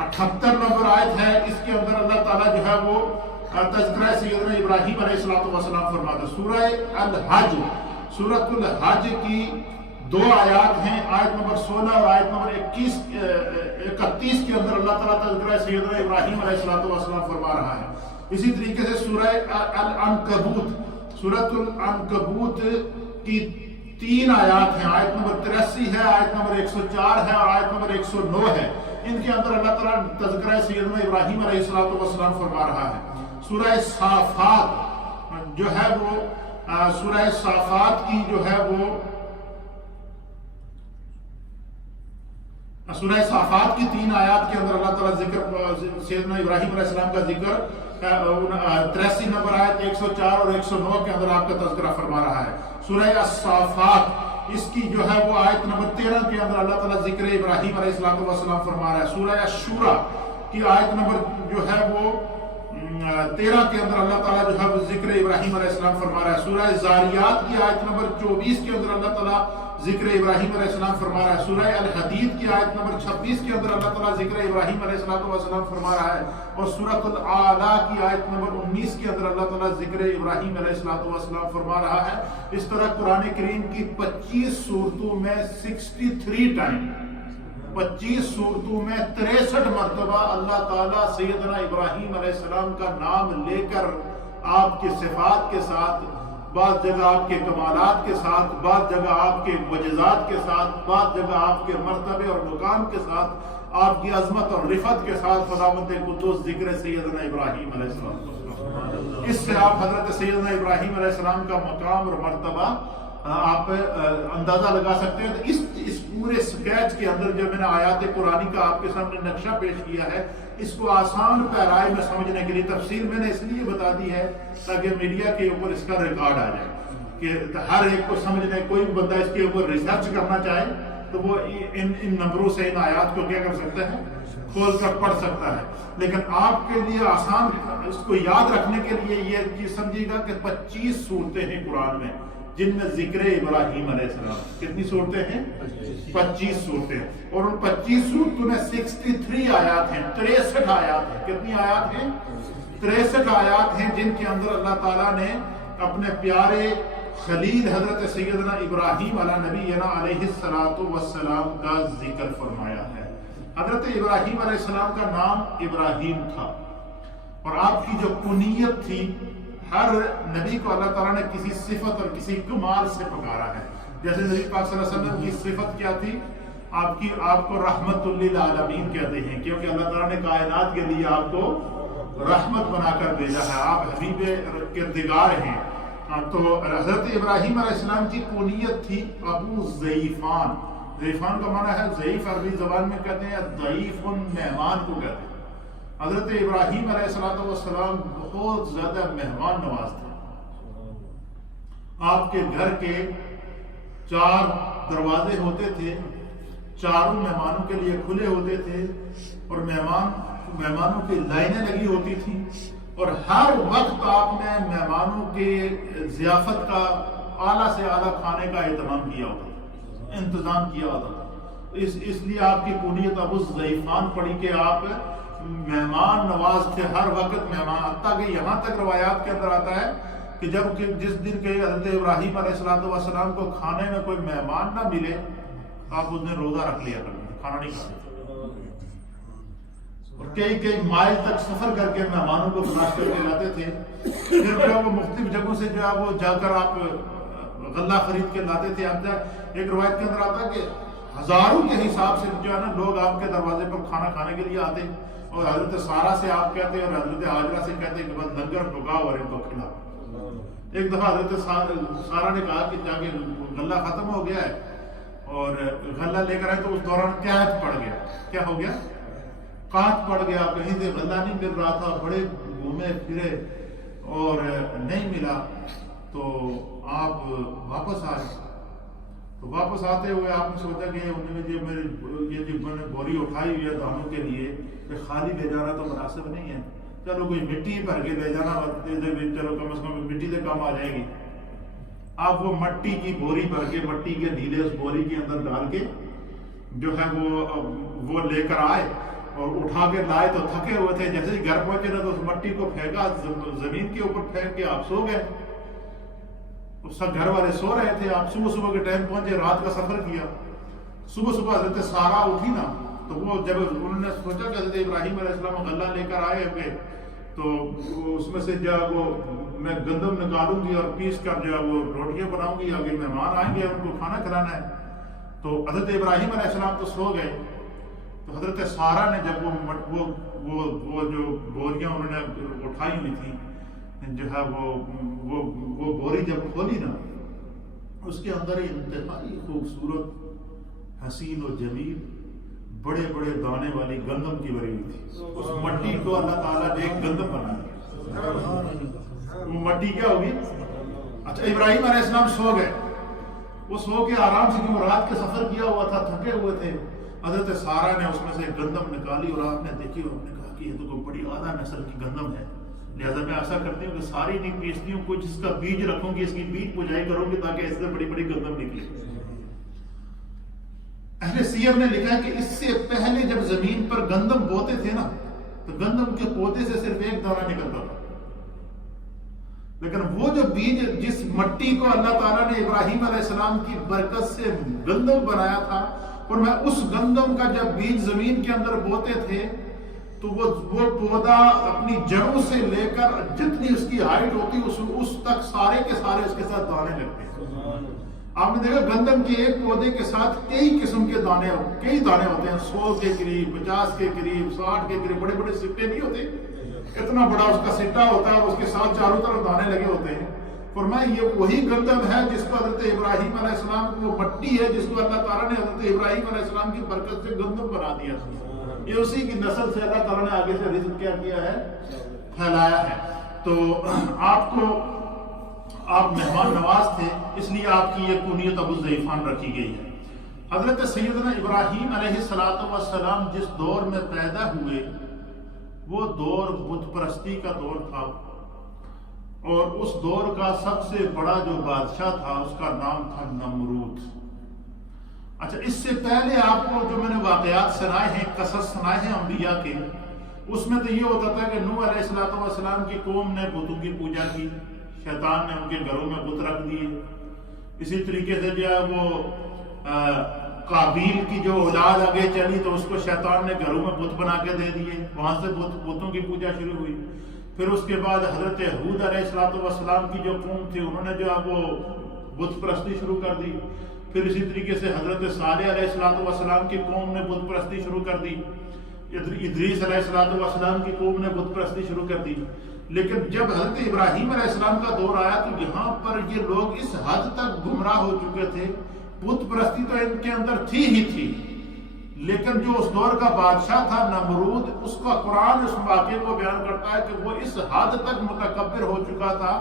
78 نمبر آیت ہے، اس کے اندر اللہ تعالیٰ جو ہے وہ تذکرہ سیدنا ابراہیم علیہ السلام فرماتا ہے۔ سورہ الحج، سورۃ الحج کی 2 آیات ہیں، آیت نمبر 16 اور آیت نمبر 31 کے اندر اللہ تعالیٰ تذکرہ سیدنا ابراہیم علیہ السلام فرما رہا ہے۔ اسی طریقے سے سورہ العنکبوت، سورۃ العنکبوت کی 3 آیات ہیں، آیت نمبر 83 ہے، آیت نمبر 104 ہے اور آیت نمبر 109 ہے، ان کے اندر اللہ تعالیٰ تذکرہ سیدنا ابراہیم علیہ السلام فرما رہا ہے۔ سورہ صافات جو ہے وہ سورہ صافات کی جو ہے وہ سورہ صافات کی 3 آیات کے اندر اللہ تعالیٰ ذکر سیدنا ابراہیم علیہ السلام کا ذکر 83 نمبر آیت 104 اور 109 کے اندر آپ کا تذکرہ فرما رہا ہے۔ سورہ الصافات اس کی جو ہے وہ آیت نمبر 13 کے اندر اللہ تعالیٰ ذکر ابراہیم علیہ السلام فرما رہا ہے۔ سورہ الشورى کی آیت نمبر جو ہے وہ 13 کے اندر اللہ تعالیٰ جو ہے وہ ذکر ابراہیم علیہ السلام فرما رہا ہے۔ سورہ زاریات کی آیت نمبر 24 کے اندر اللہ تعالیٰ ذکر ابراہیم علیہ السلام فرما رہا ہے۔ سورہ الحدید کی آیت نمبر 26 کے اندر اللہ تعالیٰ ذکر ابراہیم علیہ السلام فرما رہا ہے، اور سورۃ الاعلیٰ کی آیت نمبر 19 کے اندر اللہ تعالیٰ ذکر ابراہیم علیہ السلام فرما رہا ہے۔ اس طرح قرآن کریم کی 25 صورتوں میں 63 ٹائم 25 صورتوں میں 63 مرتبہ اللہ تعالیٰ سیدنا ابراہیم علیہ السلام کا نام لے کر آپ کے صفات کے ساتھ، بعض جگہ آپ کے کمالات کے ساتھ، بعض جگہ آپ کے معجزات کے ساتھ، بعض جگہ آپ کے مرتبے اور مقام کے ساتھ، آپ کی عظمت اور رفعت کے ساتھ خداوند قدوس ذکر سیدنا ابراہیم علیہ السلام، اس سے آپ حضرت سیدنا ابراہیم علیہ السلام کا مقام اور مرتبہ آپ اندازہ لگا سکتے ہیں۔ تو اس پورے سکیچ کے اندر جو میں نے آیات قرآنی کا آپ کے سامنے نقشہ پیش کیا ہے، اس کو آسان پیرائے میں سمجھنے کے لیے تفصیل میں نے اس لیے بتا دی ہے تاکہ میڈیا کے اوپر اس کا ریکارڈ آ جائے، کہ ہر ایک کو سمجھنے، کوئی بندہ اس کے اوپر ریسرچ کرنا چاہے تو وہ ان نمبروں سے ان آیات کو کیا کر سکتا ہے، کھول کر پڑھ سکتا ہے۔ لیکن آپ کے لیے آسان اس کو یاد رکھنے کے لیے یہ چیز سمجھیے گا کہ 25 صورتیں ہیں قرآن میں جن میں ذکر ابراہیم علیہ السلام، کتنی صورتیں ہیں؟ 25 صورتیں، اور ان 25 صورتوں میں 63 آیات ہیں، 63 آیات ہیں۔ کتنی آیات ہیں؟ 63 آیات ہیں، جن کے اندر اللہ تعالیٰ نے اپنے پیارے خلیل حضرت سیدنا ابراہیم علیہ نبینا علیہ السلام کا ذکر فرمایا ہے۔ حضرت ابراہیم علیہ السلام کا نام ابراہیم تھا، اور آپ کی جو کنیت تھی، ہر نبی کو اللہ تعالیٰ نے کسی صفت اور کسی کمال سے پکارا ہے۔ جیسے نبی پاک صلی اللہ علیہ وسلم کی صفت کیا تھی؟ آپ کو رحمت للعالمین کہتے ہیں، کیونکہ اللہ تعالیٰ نے کائنات کے لیے آپ کو رحمت بنا کر بھیجا ہے، آپ حبیب کردگار ہیں۔ تو حضرت ابراہیم علیہ السلام کی کنیت تھی ابو ضیفان۔ ضیفان کا معنی ہے ضعیف، عربی زبان میں کہتے ہیں ضعیف، مہمان کو کہتے ہیں۔ حضرت ابراہیم علیہ السلام بہت زیادہ مہمان نواز تھے۔ آپ کے گھر کے 4 دروازے ہوتے تھے، چاروں مہمانوں کے لیے کھلے ہوتے تھے، اور مہمانوں کی لائنیں لگی ہوتی تھیں، اور ہر وقت آپ نے مہمانوں کے ضیافت کا اعلیٰ سے اعلیٰ کھانے کا اہتمام کیا ہوتا تھا، انتظام کیا ہوتا تھا۔ اس لیے آپ کی کنیت ابو ضیفان پڑی کہ آپ مہمان نواز تھے، ہر وقت مہمان، حتیٰ کہ یہاں تک روایات کے اندر آتا ہے کہ جس دن کے حضرت ابراہیم علیہ السلام کو کھانے میں کوئی مہمان نہ ملے، آپ اس دن روزہ رکھ لیا کرتے تھے، کھانا نہیں کھاتے تھے، اور کئی مائل تک سفر کر کے مہمانوں کو تلاش کر کے لاتے تھے۔ پھر جو وہ مختلف جگہوں سے جو ہے وہ جا کر آپ غلہ خرید کے لاتے تھے۔ اب ایک روایت کے اندر آتا ہے کہ ہزاروں کے حساب سے جو ہے نا لوگ آپ کے دروازے پر کھانا کھانے کے لیے آتے، اور حضرت سارا سے آپ کہتے اور حضرت حاجرہ سے کہتے کہ بس لنگر پکاؤ اور ان کو کھلاؤ۔ ایک دفعہ حضرت سارا نے کہا کہ جا کے غلہ ختم ہو گیا ہے، اور غلہ لے کر آئے تو اس دوران قحط پڑ گیا. کیا ہو گیا؟ قحط پڑ گیا. کہیں سے غلہ نہیں مل رہا تھا. بڑے گھومے پھرے اور نہیں ملا. تو آپ واپس آئے. تو واپس آتے ہوئے آپ نے سوچا کہ یہ جو میں نے بوری اٹھائی ہوئی ہے دانوں کے لیے کہ خالی لے جانا تو مناسب نہیں ہے. چلو کوئی مٹی بھر کے لے جانا, چلو کم از کم مٹی سے کام آ جائے گی. آپ وہ مٹی کی بوری بھر کے مٹی کے ڈھیلے اس بوری کے اندر ڈال کے جو ہے وہ لے کر آئے اور اٹھا کے لائے. تو تھکے ہوئے تھے. جیسے ہی گھر پہنچے نا تو اس مٹی کو پھینکا, زمین کے اوپر پھینک کے آپ سو گئے. سب گھر والے سو رہے تھے. آپ صبح کے ٹائم پہنچے, رات کا سفر کیا. صبح حضرت سارا اٹھی نا, تو وہ جب انہوں نے سوچا کہ حضرت ابراہیم علیہ السلام غلہ لے کر آئے ہوئے, تو اس میں سے جو وہ میں گندم نکالوں گی اور پیس کر جو وہ روٹیاں بناؤں گی, آگے مہمان آئیں گے ان کو کھانا کھلانا ہے. تو حضرت ابراہیم علیہ السلام تو سو گئے. تو حضرت سارا نے جب وہ جو بوریاں انہوں نے اٹھائی ہوئی تھی جو ہے وہ بوری جب کھولی نا, اس کے اندر انتہائی خوبصورت حسین و جمیل بڑے بڑے دانے والی گندم کی بری ہوئی تھی. اس مٹی کو اللہ تعالیٰ نے ایک گندم بنایا. وہ مٹی کیا ہوگی؟ اچھا, ابراہیم علیہ السلام سو گئے. وہ سو کے آرام سے, کیوں رات کے سفر کیا ہوا تھا, تھکے ہوئے تھے. حضرت سارا نے اس میں سے گندم نکالی اور آپ نے دیکھی اور نے کہا کہ یہ تو کوئی بڑی اعلیٰ نسل کی گندم ہے. لہذا میں ایسا کرتی ہوں کہ ساری نہیں پیستی ہوں, کچھ اس کا بیج رکھوں گی, اس کی بیج پجائی کروں گی تاکہ اس سے بڑی بڑی گندم نکلے. اہل سیر نے لکھا ہے کہ اس سے پہلے جب زمین پر گندم بوتے تھے نا, تو گندم کے پودے سے صرف ایک دانہ نکلتا تھا. لیکن وہ جو بیج جس مٹی کو اللہ تعالیٰ نے ابراہیم علیہ السلام کی برکت سے گندم بنایا تھا, اور میں اس گندم کا جب بیج زمین کے اندر بوتے تھے تو وہ پودا اپنی جڑوں سے لے کر جتنی اس کی ہائٹ ہوتی اس تک سارے کے سارے اس کے ساتھ دانے لگتے ہیں. آپ نے دیکھا گندم کے ایک پودے کے ساتھ کئی قسم کے دانے ہوتے ہیں, 100 کے قریب, 50 کے قریب, 60 کے قریب. بڑے بڑے سٹے نہیں ہوتے, اتنا بڑا اس کا سٹا ہوتا ہے اور اس کے ساتھ چاروں طرف دانے لگے ہوتے ہیں. فرمایا یہ وہی گندم ہے جس کو حضرت ابراہیم علیہ السلام کو, وہ مٹی ہے جس کو اللہ تعالیٰ نے حضرت ابراہیم علیہ السلام کی برکت سے گندم بنا دیا. یہ اسی کی نسل سے اللہ تعالیٰ نے آگے سے رزق کیا ہے, پھیلایا ہے. تو آپ مہمان نواز تھے, اس لیے آپ کی یہ کنیت ابو الضیفان رکھی گئی ہے. حضرت سیدنا ابراہیم علیہ السلام جس دور میں پیدا ہوئے وہ دور بت پرستی کا دور تھا, اور اس دور کا سب سے بڑا جو بادشاہ تھا اس کا نام تھا نمرود. اچھا, اس سے پہلے آپ کو جو میں نے واقعات سنائے ہیں, قصص سنائے ہیں انبیاء کے, اس میں تو یہ ہوتا تھا کہ نوح علیہ السلام کی قوم نے بتوں کی پوجا کی, شیطان نے ان کے گھروں میں بت رکھ دیے. اسی طریقے سے جو ہے وہ قابیل کی جو اولاد آگے چلی تو اس کو شیطان نے گھروں میں بت بنا کے دے دیے, وہاں سے بتوں کی پوجا شروع ہوئی. پھر اس کے بعد حضرت ہود علیہ السلام کی جو قوم تھی انہوں نے جو ہے وہ بت پرستی شروع کر دی. پھر اسی طریقے سے حضرت صالح علیہ السلام کی قوم نے بت پرستی شروع کر دی. ادریس علیہ السلام کی قوم نے بت پرستی شروع کر دی. لیکن جب حضرت ابراہیم علیہ السلام کا دور آیا تو یہاں پر یہ لوگ اس حد تک گمراہ ہو چکے تھے, بت پرستی تو ان کے اندر تھی ہی تھی, لیکن جو اس دور کا بادشاہ تھا نمرود, اس کا قرآن اس واقعے کو بیان کرتا ہے کہ وہ اس حد تک متکبر ہو چکا تھا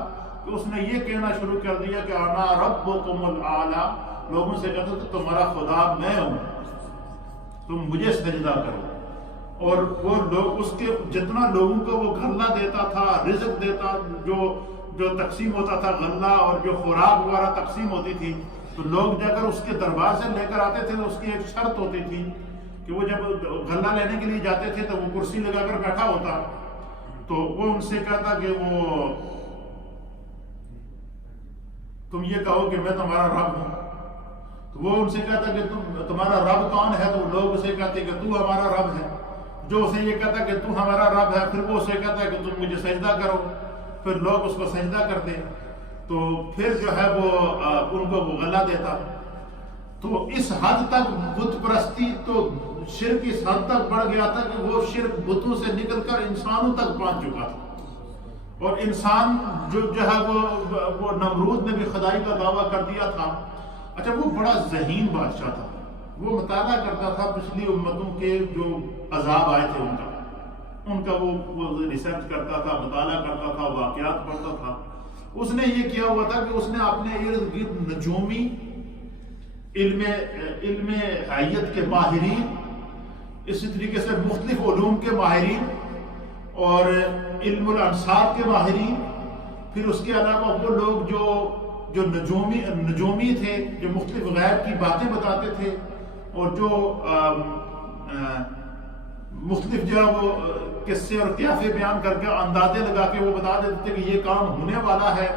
کہ اس نے یہ کہنا شروع کر دیا کہ انا ربکم الاعلی, لوگوں سے کہتا تھا تمہارا خدا میں ہوں, تم مجھے سجدہ کرو. اور وہ لوگ اس کے جتنا لوگوں کو وہ غلہ دیتا تھا, رزق دیتا, جو تقسیم ہوتا تھا غلہ اور جو خوراک وغیرہ تقسیم ہوتی تھی, تو لوگ جا کر اس کے دربار سے لے کر آتے تھے تو اس کی ایک شرط ہوتی تھی کہ وہ جب غلہ لینے کے لیے جاتے تھے تو وہ کرسی لگا کر بیٹھا ہوتا, تو وہ ان سے کہتا کہ وہ تم یہ کہو کہ میں تمہارا رب ہوں. تو وہ ان سے کہتا کہ تمہارا رب کون ہے, تو لوگ اسے کہتے کہ تو ہمارا رب ہے. جو اسے یہ کہتا کہ تو ہمارا رب ہے, پھر وہ اسے کہتا ہے کہ تم مجھے سجدہ کرو, پھر لوگ اس کو سجدہ کرتے, تو پھر جو ہے وہ ان کو وہ غلہ دیتا. تو اس حد تک بت پرستی تو شرک اس حد تک بڑھ گیا تھا کہ وہ شرک بتوں سے نکل کر انسانوں تک پہنچ چکا تھا. اور انسان جو ہے وہ نمرود نے بھی خدائی کا دعویٰ کر دیا تھا, اچھا وہ بڑا ذہین بادشاہ تھا، وہ مطالعہ کرتا تھا پچھلی امتوں کے جو عذاب آئے تھے ان کا وہ ریسرچ کرتا تھا، مطالعہ کرتا تھا، واقعات پڑھتا تھا۔ اس نے یہ کیا ہوا تھا کہ اس نے اپنے ارد گرد نجومی، علم حیات کے ماہرین، اسی طریقے سے مختلف علوم کے ماہرین اور علم الانصار کے ماہرین، پھر اس کے علاوہ وہ لوگ جو نجومی تھے، جو مختلف غیب کی باتیں بتاتے تھے اور جو مختلف جو وہ قصے اور قیافے بیان کر کے اندازے لگا کے وہ بتا دیتے تھے کہ یہ کام ہونے والا ہے،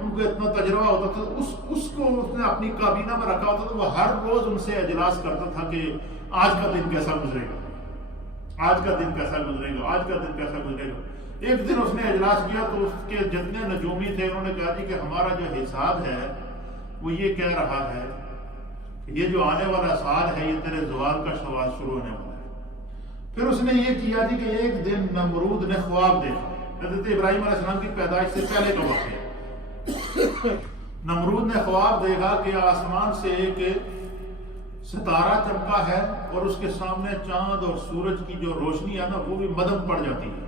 ان کو اتنا تجربہ ہوتا تھا، اس کو اس نے اپنی کابینہ میں رکھا ہوتا تھا۔ وہ ہر روز ان سے اجلاس کرتا تھا کہ آج کا دن کیسا گزرے گا، آج کا دن کیسا گزرے گا، آج کا دن کیسا گزرے گا۔ ایک دن اس نے اجلاس کیا تو اس کے جتنے نجومی تھے انہوں نے کہا جی کہ ہمارا جو حساب ہے وہ یہ کہہ رہا ہے کہ یہ جو آنے والا سال ہے یہ تیرے زوال کا سوال شروع ہونے والا ہے۔ پھر اس نے یہ کیا جی کہ ایک دن نمرود نے خواب دیکھا، حضرت ابراہیم علیہ السلام کی پیدائش سے پہلے کا واقعہ ہے۔ نمرود نے خواب دیکھا کہ آسمان سے ایک ستارہ چمکا ہے اور اس کے سامنے چاند اور سورج کی جو روشنی ہے نا وہ بھی مدھم پڑ جاتی ہے،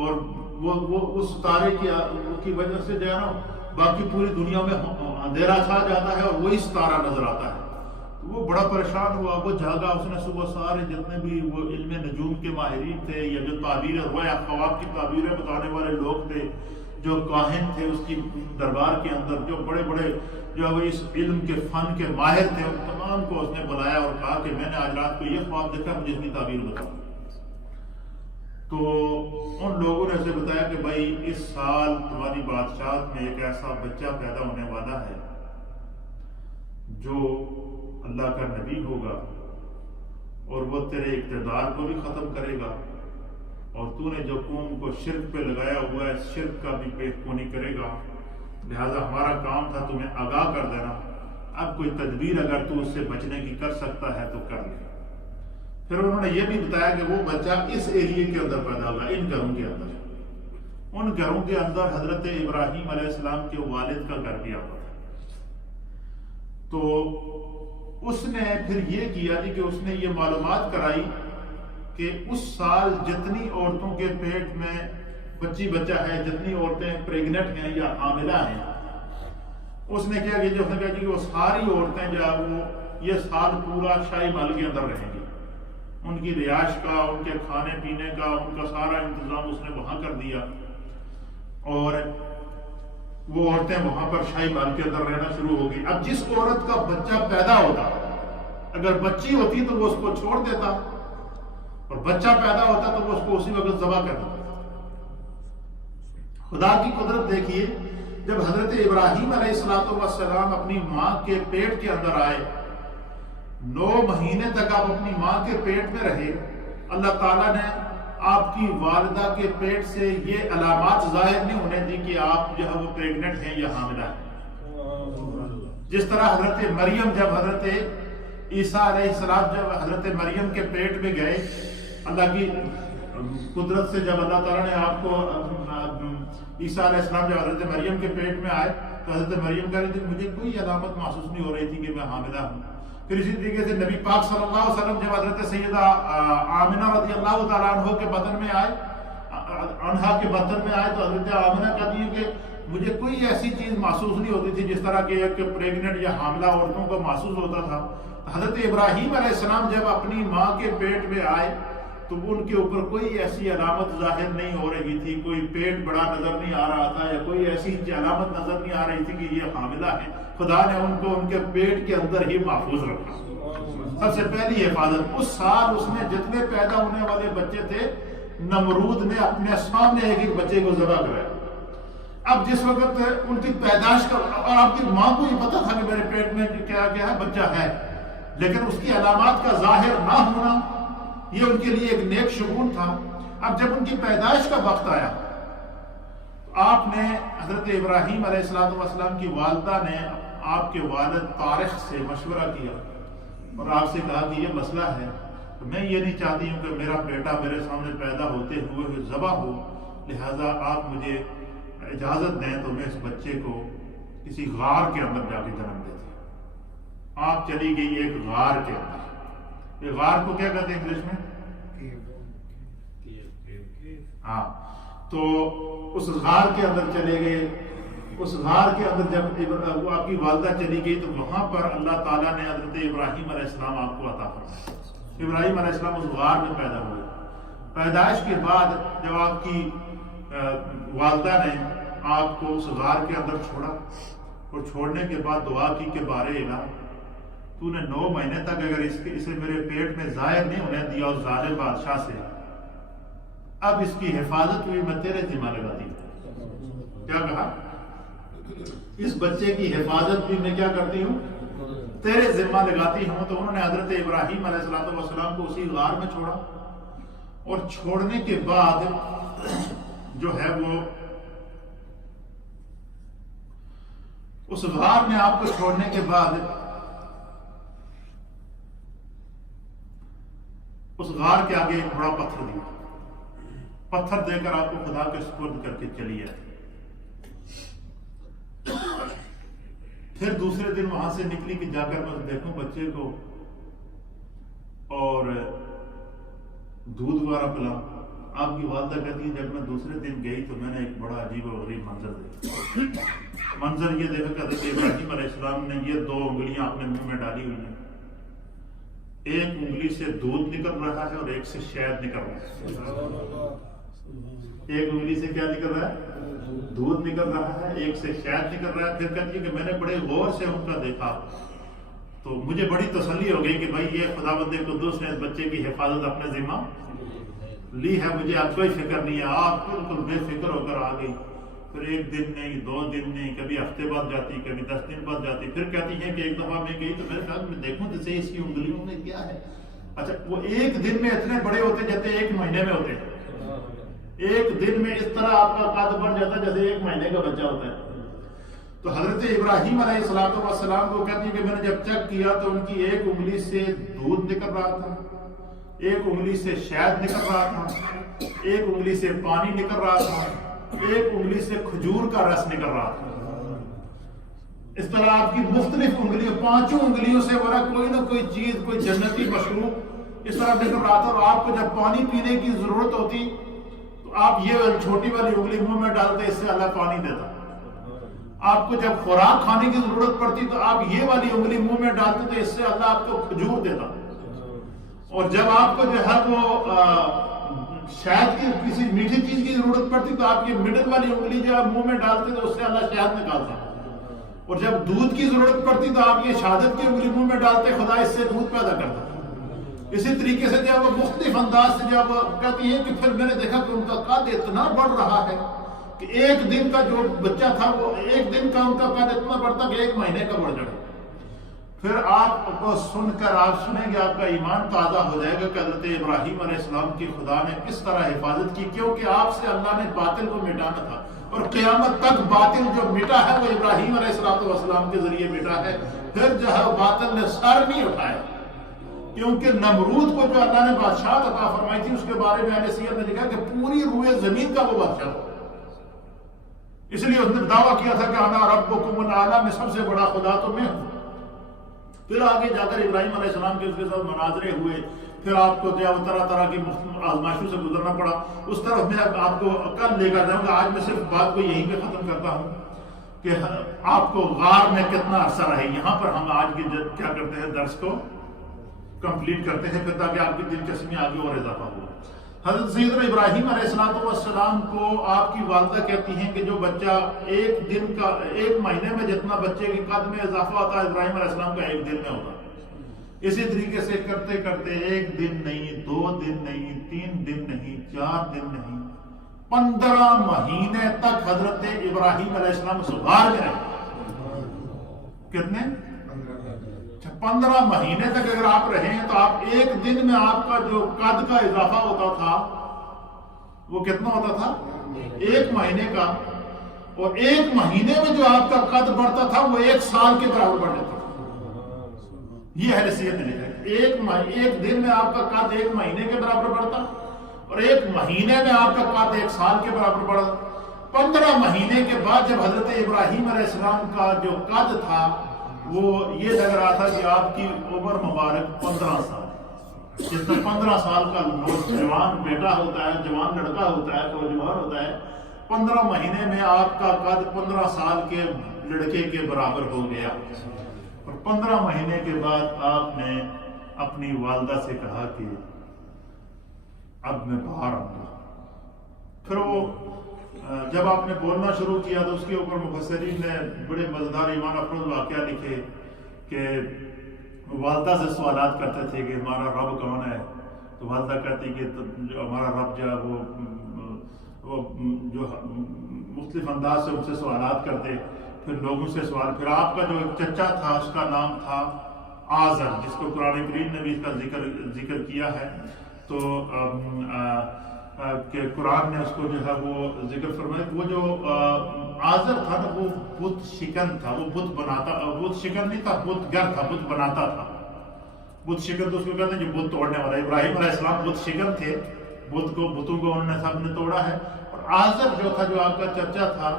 اور وہ اس ستارے کی وجہ سے جو ہے نا باقی پوری دنیا میں اندھیرا چھا جاتا ہے اور وہی ستارہ نظر آتا ہے۔ وہ بڑا پریشان ہوا، وہ جاگا، اس نے صبح سارے جتنے بھی وہ علم نجوم کے ماہرین تھے یا جو تعبیریں رویا خواب کی تعبیریں بتانے والے لوگ تھے، جو کاہن تھے اس کی دربار کے اندر، جو بڑے بڑے جو اس علم کے فن کے ماہر تھے، ان تمام کو اس نے بلایا اور کہا کہ میں نے آج رات کو یہ خواب دیکھا، مجھے اس کی تعبیر بتاؤ۔ تو ان لوگوں نے اسے بتایا کہ بھائی اس سال تمہاری بادشاہت میں ایک ایسا بچہ پیدا ہونے والا ہے جو اللہ کا نبی ہوگا اور وہ تیرے اقتدار کو بھی ختم کرے گا، اور تو نے جو قوم کو شرک پہ لگایا ہوا ہے شرک کا بھی پیش کونی کرے گا، لہذا ہمارا کام تھا تمہیں آگاہ کر دینا، اب کوئی تدبیر اگر تو اس سے بچنے کی کر سکتا ہے تو کر لے۔ پھر انہوں نے یہ بھی بتایا کہ وہ بچہ اس ایریے کے اندر پیدا ہوگا، ان گھروں کے اندر، ان گھروں کے اندر حضرت ابراہیم علیہ السلام کے والد کا گھر بھی آتا تھا۔ تو اس نے پھر یہ کیا جی کہ اس نے یہ معلومات کرائی کہ اس سال جتنی عورتوں کے پیٹ میں بچہ ہے، جتنی عورتیں پریگنٹ ہیں یا حاملہ ہیں، اس نے کیا کہ وہ ساری عورتیں جو ہے وہ یہ سال پورا شاہی محل کے اندر رہیں گی، ان کی رہائش کا، ان کے کھانے پینے کا، ان کا سارا انتظام اس نے وہاں کر دیا، اور وہ عورتیں وہاں پر شاہی محل کے اندر رہنا شروع ہوگی۔ اب جس عورت کا بچہ پیدا ہوتا، اگر بچی ہوتی تو وہ اس کو چھوڑ دیتا، اور بچہ پیدا ہوتا تو وہ اس کو اسی وقت ذبح کر دیتا۔ خدا کی قدرت دیکھیے، جب حضرت ابراہیم علیہ السلام اپنی ماں کے پیٹ کے اندر آئے، 9 مہینے تک آپ اپنی ماں کے پیٹ میں رہے، اللہ تعالیٰ نے آپ کی والدہ کے پیٹ سے یہ علامات ظاہر نہیں ہونے دی کہ آپ جو ہے وہ پریگننٹ ہیں یا حاملہ ہیں۔ جس طرح حضرت مریم جب حضرت عیسیٰ علیہ السلام جب حضرت مریم کے پیٹ میں گئے، اللہ کی قدرت سے جب اللہ تعالیٰ نے آپ کو عیسیٰ علیہ السلام جب حضرت مریم کے پیٹ میں آئے تو حضرت مریم کہہ رہی تھی مجھے کوئی علامت محسوس نہیں ہو رہی تھی کہ میں حاملہ ہوں۔ پھر اسی طریقے سے نبی پاک صلی اللہ علیہ وسلم جب حضرت سیدہ آمنہ رضی اللہ تعالیٰ عنہ کے بطن میں آئے، انہا کے بطن میں آئے، تو حضرت آمنہ کہتی ہیں کہ مجھے کوئی ایسی چیز محسوس نہیں ہوتی تھی جس طرح کہ ایک پریگننٹ یا حاملہ عورتوں کو محسوس ہوتا تھا۔ حضرت ابراہیم علیہ السلام جب اپنی ماں کے پیٹ میں آئے تو ان کے اوپر کوئی ایسی علامت ظاہر نہیں ہو رہی تھی، کوئی پیٹ بڑا نظر نہیں آ رہا تھا یا کوئی ایسی علامت نظر نہیں آ رہی تھی کہ یہ حاملہ ہے۔ خدا نے ان کو ان کے پیٹ کے اندر ہی محفوظ رکھا۔ سب سے پہلی حفاظت، اس سال اس میں جتنے پیدا ہونے والے بچے تھے نمرود نے اپنے سامنے ایک ایک بچے کو ذبح کرایا۔ اب جس وقت ان کی پیدائش کا، اور آپ کی ماں کو یہ پتا تھا کہ میرے پیٹ میں کیا کیا ہے، بچہ ہے، لیکن اس کی علامات کا ظاہر نہ ہونا یہ ان کے لیے ایک نیک شگون تھا۔ اب جب ان کی پیدائش کا وقت آیا، آپ نے حضرت ابراہیم علیہ السلام کی والدہ نے آپ کے والد طارق سے مشورہ کیا اور آپ سے کہا کہ یہ مسئلہ ہے، میں یہ نہیں چاہتی ہوں کہ میرا بیٹا میرے سامنے پیدا ہوتے ہوئے ذبح ہو، لہذا آپ مجھے اجازت دیں تو میں اس بچے کو کسی غار کے اندر جا کے جنم دیتی ہوں۔ آپ چلی گئی ایک غار کے اندر. یہ غار کو کیا کہتے ہیں انگلش میں؟ ہاں. تو اس غار کے اندر چلے گئے. اس غار کے اندر جب وہ آپ کی والدہ چلی گئی تو وہاں پر اللہ تعالیٰ نے حضرت ابراہیم علیہ السلام آپ کو عطا فرمایا. ابراہیم علیہ السلام اس غار میں پیدا ہوئے. پیدائش کے بعد جب آپ کی والدہ نے آپ کو اس غار کے اندر چھوڑا اور چھوڑنے کے بعد دعا کی کہ بارے الہ تو نے 9 مہینے تک اگر اسے میرے پیٹ میں ظاہر نہیں ہونے دیا اس ظالم بادشاہ سے، اب اس کی حفاظت بھی میں تیرے ذمہ لگاتی ہوں. کیا کہا؟ اس بچے کی حفاظت بھی میں کیا کرتی ہوں؟ تیرے ذمہ لگاتی ہوں. تو انہوں نے حضرت ابراہیم علیہ السلام کو اسی غار میں چھوڑا، اور چھوڑنے کے بعد جو ہے وہ اس غار میں آپ کو چھوڑنے کے بعد اس غار کے آگے ایک بڑا پتھر دیا. پتھر دے کر آپ کو خدا کے سپرد کر کے چلی ہے. پھر دوسرے دن وہاں سے نکلی کہ جا کر بس دیکھوں بچے کو اور دودھ وغیرہ پلا. آپ کی والدہ کہتی ہے جب میں دوسرے دن گئی تو میں نے ایک بڑا عجیب و غریب منظر دیکھا. منظر یہ دیکھا کہ حضرت ابراہیم علیہ السلام نے یہ 2 انگلیاں اپنے منہ میں ڈالی ہوئی ہیں. ایک انگلی سے دودھ نکل رہا ہے اور ایک سے شہد نکل رہا ہے. ایک انگلی سے کیا نکل رہا ہے؟ دودھ نکل رہا ہے. ایک سے شہد نکل رہا ہے. پھر کہتی ہے کہ میں نے بڑے غور سے ان کا دیکھا تو مجھے بڑی تسلی ہو گئی کہ بھائی یہ خداوند قدوس نے اس بچے کی حفاظت اپنے ذمہ لی ہے. مجھے اب کوئی فکر نہیں ہے. آپ بالکل بے فکر ہو کر آ گئی. پھر 1 دن نہیں 2 دن نہیں، کبھی ہفتے بعد جاتی، کبھی 10 دن بعد جاتی. پھر کہتی ہے کہ ایک دفعہ میں گئی تو میرے خیال میں دیکھوں جیسے اس کی انگلیوں میں کیا ہے. اچھا وہ 1 دن میں اتنے بڑے ہوتے جیسے 1 مہینے میں ہوتے ہیں. 1 دن میں اس طرح آپ کا قد بڑھ جاتا ہے جیسے 1 مہینے کا بچہ ہوتا ہے. تو حضرت ابراہیم علیہ السلام کو کہتی ہے کہ میں نے جب چیک کیا تو ان کی 1 انگلی سے دودھ نکل رہا تھا، 1 انگلی سے شہد نکل رہا تھا، 1 انگلی سے پانی نکل رہا تھا، 1 انگلی سے کھجور کا رس نکل رہا تھا. اس طرح آپ کی مختلف انگلیوں 5 انگلیوں سے بڑا کوئی نہ کوئی چیز، کوئی جنتی مشروب اس طرح نکل رہا تھا. اور آپ کو جب پانی پینے کی ضرورت ہوتی تو آپ یہ چھوٹی والی انگلی منہ میں ڈالتے، اس سے اللہ پانی دیتا. آپ کو جب خوراک کھانے کی ضرورت پڑتی تو آپ یہ والی انگلی منہ میں ڈالتے تو اس سے اللہ آپ کو کھجور دیتا. اور جب آپ کو جو ہے وہ شہد کی کسی میٹھی چیز کی ضرورت پڑتی تو آپ یہ مڈل والی انگلی جو آپ منہ میں ڈالتے تو اس سے اللہ شہد نکالتا. اور جب دودھ کی ضرورت پڑتی تو آپ یہ شہادت کی انگلی منہ میں ڈالتے، خدا اس سے دودھ پیدا کرتا. اسی طریقے سے جب وہ مختلف انداز سے جب کہتی ہے کہ پھر میں نے دیکھا کہ ان کا قد اتنا بڑھ رہا ہے کہ 1 دن کا جو بچہ تھا وہ 1 دن کا ان کا قد اتنا بڑھتا کہ 1 مہینے کا بڑھ جائے. پھر آپ کو سن کر آپ سنیں گے آپ کا ایمان تازہ ہو جائے گا کہ حضرت ابراہیم علیہ السلام کی خدا نے کس طرح حفاظت کی، کیونکہ آپ سے اللہ نے باطل کو مٹانا تھا. اور قیامت تک باطل جو مٹا ہے وہ ابراہیم علیہ السلام کے ذریعے مٹا ہے. پھر جو ہے باطل نے سر نہیں اٹھایا، کیونکہ نمرود کو جو اللہ نے بادشاہ عطا فرمائی تھی اس کے بارے میں اہل سیرت نے لکھا کہ پوری روئے زمین کا وہ بادشاہ تھا. اس لیے اس نے دعویٰ کیا تھا کہ انا ربکم الاعلی، میں سب سے بڑا خدا تو میں ہوں. پھر آگے جا کر ابراہیم علیہ السلام کے اس کے ساتھ مناظرے ہوئے. پھر آپ کو جو طرح طرح کی آزمائشوں سے گزرنا پڑا. اس طرف میں آپ کو کل لے کر جاؤں گا. آج میں صرف بات کو یہیں پہ ختم کرتا ہوں کہ آپ کو غار میں کتنا عرصہ رہے. یہاں پر ہم آج کی کیا کرتے ہیں درس کو کمپلیٹ کرتے ہیں پھر تاکہ آپ کی دلچسپی آگے اور اضافہ ہو. حضرت سیدنا ابراہیم علیہ السلام کو آپ کی والدہ کہتی ہیں کہ جو بچہ 1 مہینے میں جتنا بچے کی قد میں اضافہ ہوتا ہے ابراہیم علیہ السلام کا 1 دن میں ہوتا. اسی طریقے سے کرتے کرتے 1 دن نہیں، 2 دن نہیں، 3 دن نہیں، 4 دن نہیں، 15 مہینے تک حضرت ابراہیم علیہ السلام اس غار میں رہے. کتنے؟ 15 مہینے تک اگر آپ رہے ہیں تو آپ 1 دن میں آپ کا جو قد کا اضافہ ہوتا تھا وہ کتنا ہوتا تھا؟ 1 مہینے کا. اور 1 مہینے میں جو آپ کا قد بڑھتا تھا وہ 1 سال کے برابر بڑھ جاتا تھا. یہ حیثیت نے لکھا 1 دن میں آپ کا قد 1 مہینے کے برابر بڑھتا اور 1 مہینے میں آپ کا قد 1 سال کے برابر بڑھا. 15 مہینے کے بعد جب حضرت ابراہیم علیہ السلام کا جو قد تھا وہ یہ لگ رہا تھا کہ آپ کی عمر مبارک 15 سال، جتنا 15 سال کا نوجوان بیٹا ہوتا ہے، جوان لڑکا ہوتا ہے، نوجوان ہوتا ہے، 15 مہینے میں آپ کا قد 15 سال کے لڑکے کے برابر ہو گیا۔ اور 15 مہینے کے بعد آپ نے اپنی والدہ سے کہا کہ اب میں باہر آؤں گا۔ پھر وہ جب آپ نے بولنا شروع کیا تو اس کے اوپر مفسرین نے بڑے مزیدار ایمان افروز واقعہ لکھے کہ والدہ سے سوالات کرتے تھے کہ ہمارا رب کون ہے، تو والدہ کہتی کہ ہمارا رب جو ہے وہ جو مختلف انداز سے ان سے سوالات کرتے، پھر لوگوں سے سوال، پھر آپ کا جو ایک چچا تھا اس کا نام تھا آزر، جس کو قرآن کریم نے بھی اس کا ذکر کیا ہے، تو کہ قرآن نے اس کو جو ہے وہ ذکر فرمایا، وہ جو آزر تھا نا وہ بت شکن تھا، وہ بت بناتا، بت شکن نہیں تھا، بت گر تھا، بت بناتا تھا۔ بت شکن تو اس کو کہتے ہیں جو بت توڑنے والا، ابراہیم علیہ السلام بت شکن تھے، بتوں کو انہوں نے سب نے توڑا ہے۔ اور آزر جو تھا، جو آپ کا چچا تھا،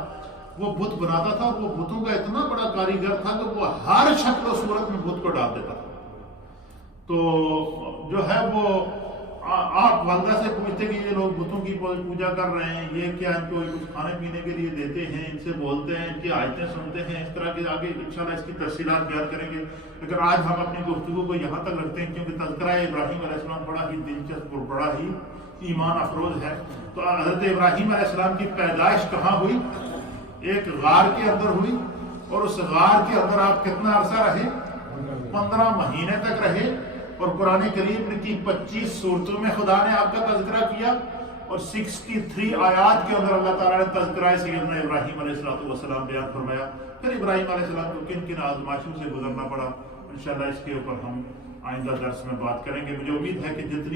وہ بت بناتا تھا، اور وہ بتوں کا اتنا بڑا کاریگر تھا کہ وہ ہر شکل و صورت میں بت کو ڈال دیتا تھا۔ تو جو ہے وہ آپ والدہ سے پوچھتے کہ یہ لوگ بتوں کی پوجا کر رہے ہیں، یہ کیا ان کو کچھ کھانے پینے کے لیے دیتے ہیں، ان سے بولتے ہیں، ان کی آیتیں سنتے ہیں، اس طرح کے آگے انشاءاللہ اس کی تفصیلات بیان کریں گے۔ لیکن آج ہم اپنی گفتگو کو یہاں تک رکھتے ہیں کیونکہ تذکرہ ابراہیم علیہ السلام بڑا ہی دلچسپ اور بڑا ہی ایمان افروز ہے۔ تو حضرت ابراہیم علیہ السلام کی پیدائش کہاں ہوئی؟ ایک غار کے اندر ہوئی، اور اس غار کے اندر آپ کتنا عرصہ رہے؟ 15 مہینے تک رہے، اور قرآن کریم کی 25 صورتوں میں خدا نے آپ کا تذکرہ کیا، اور 63 آیات کے اندر اللہ تعالیٰ نے تذکرہ سیدنا ابراہیم علیہ السلام بیان فرمایا۔ پھر ابراہیم علیہ السلام کو کن کن آزمائشوں سے گزرنا پڑا، انشاءاللہ اس کے اوپر ہم آئندہ درس میں بات کریں گے۔ مجھے امید ہے کہ جتنی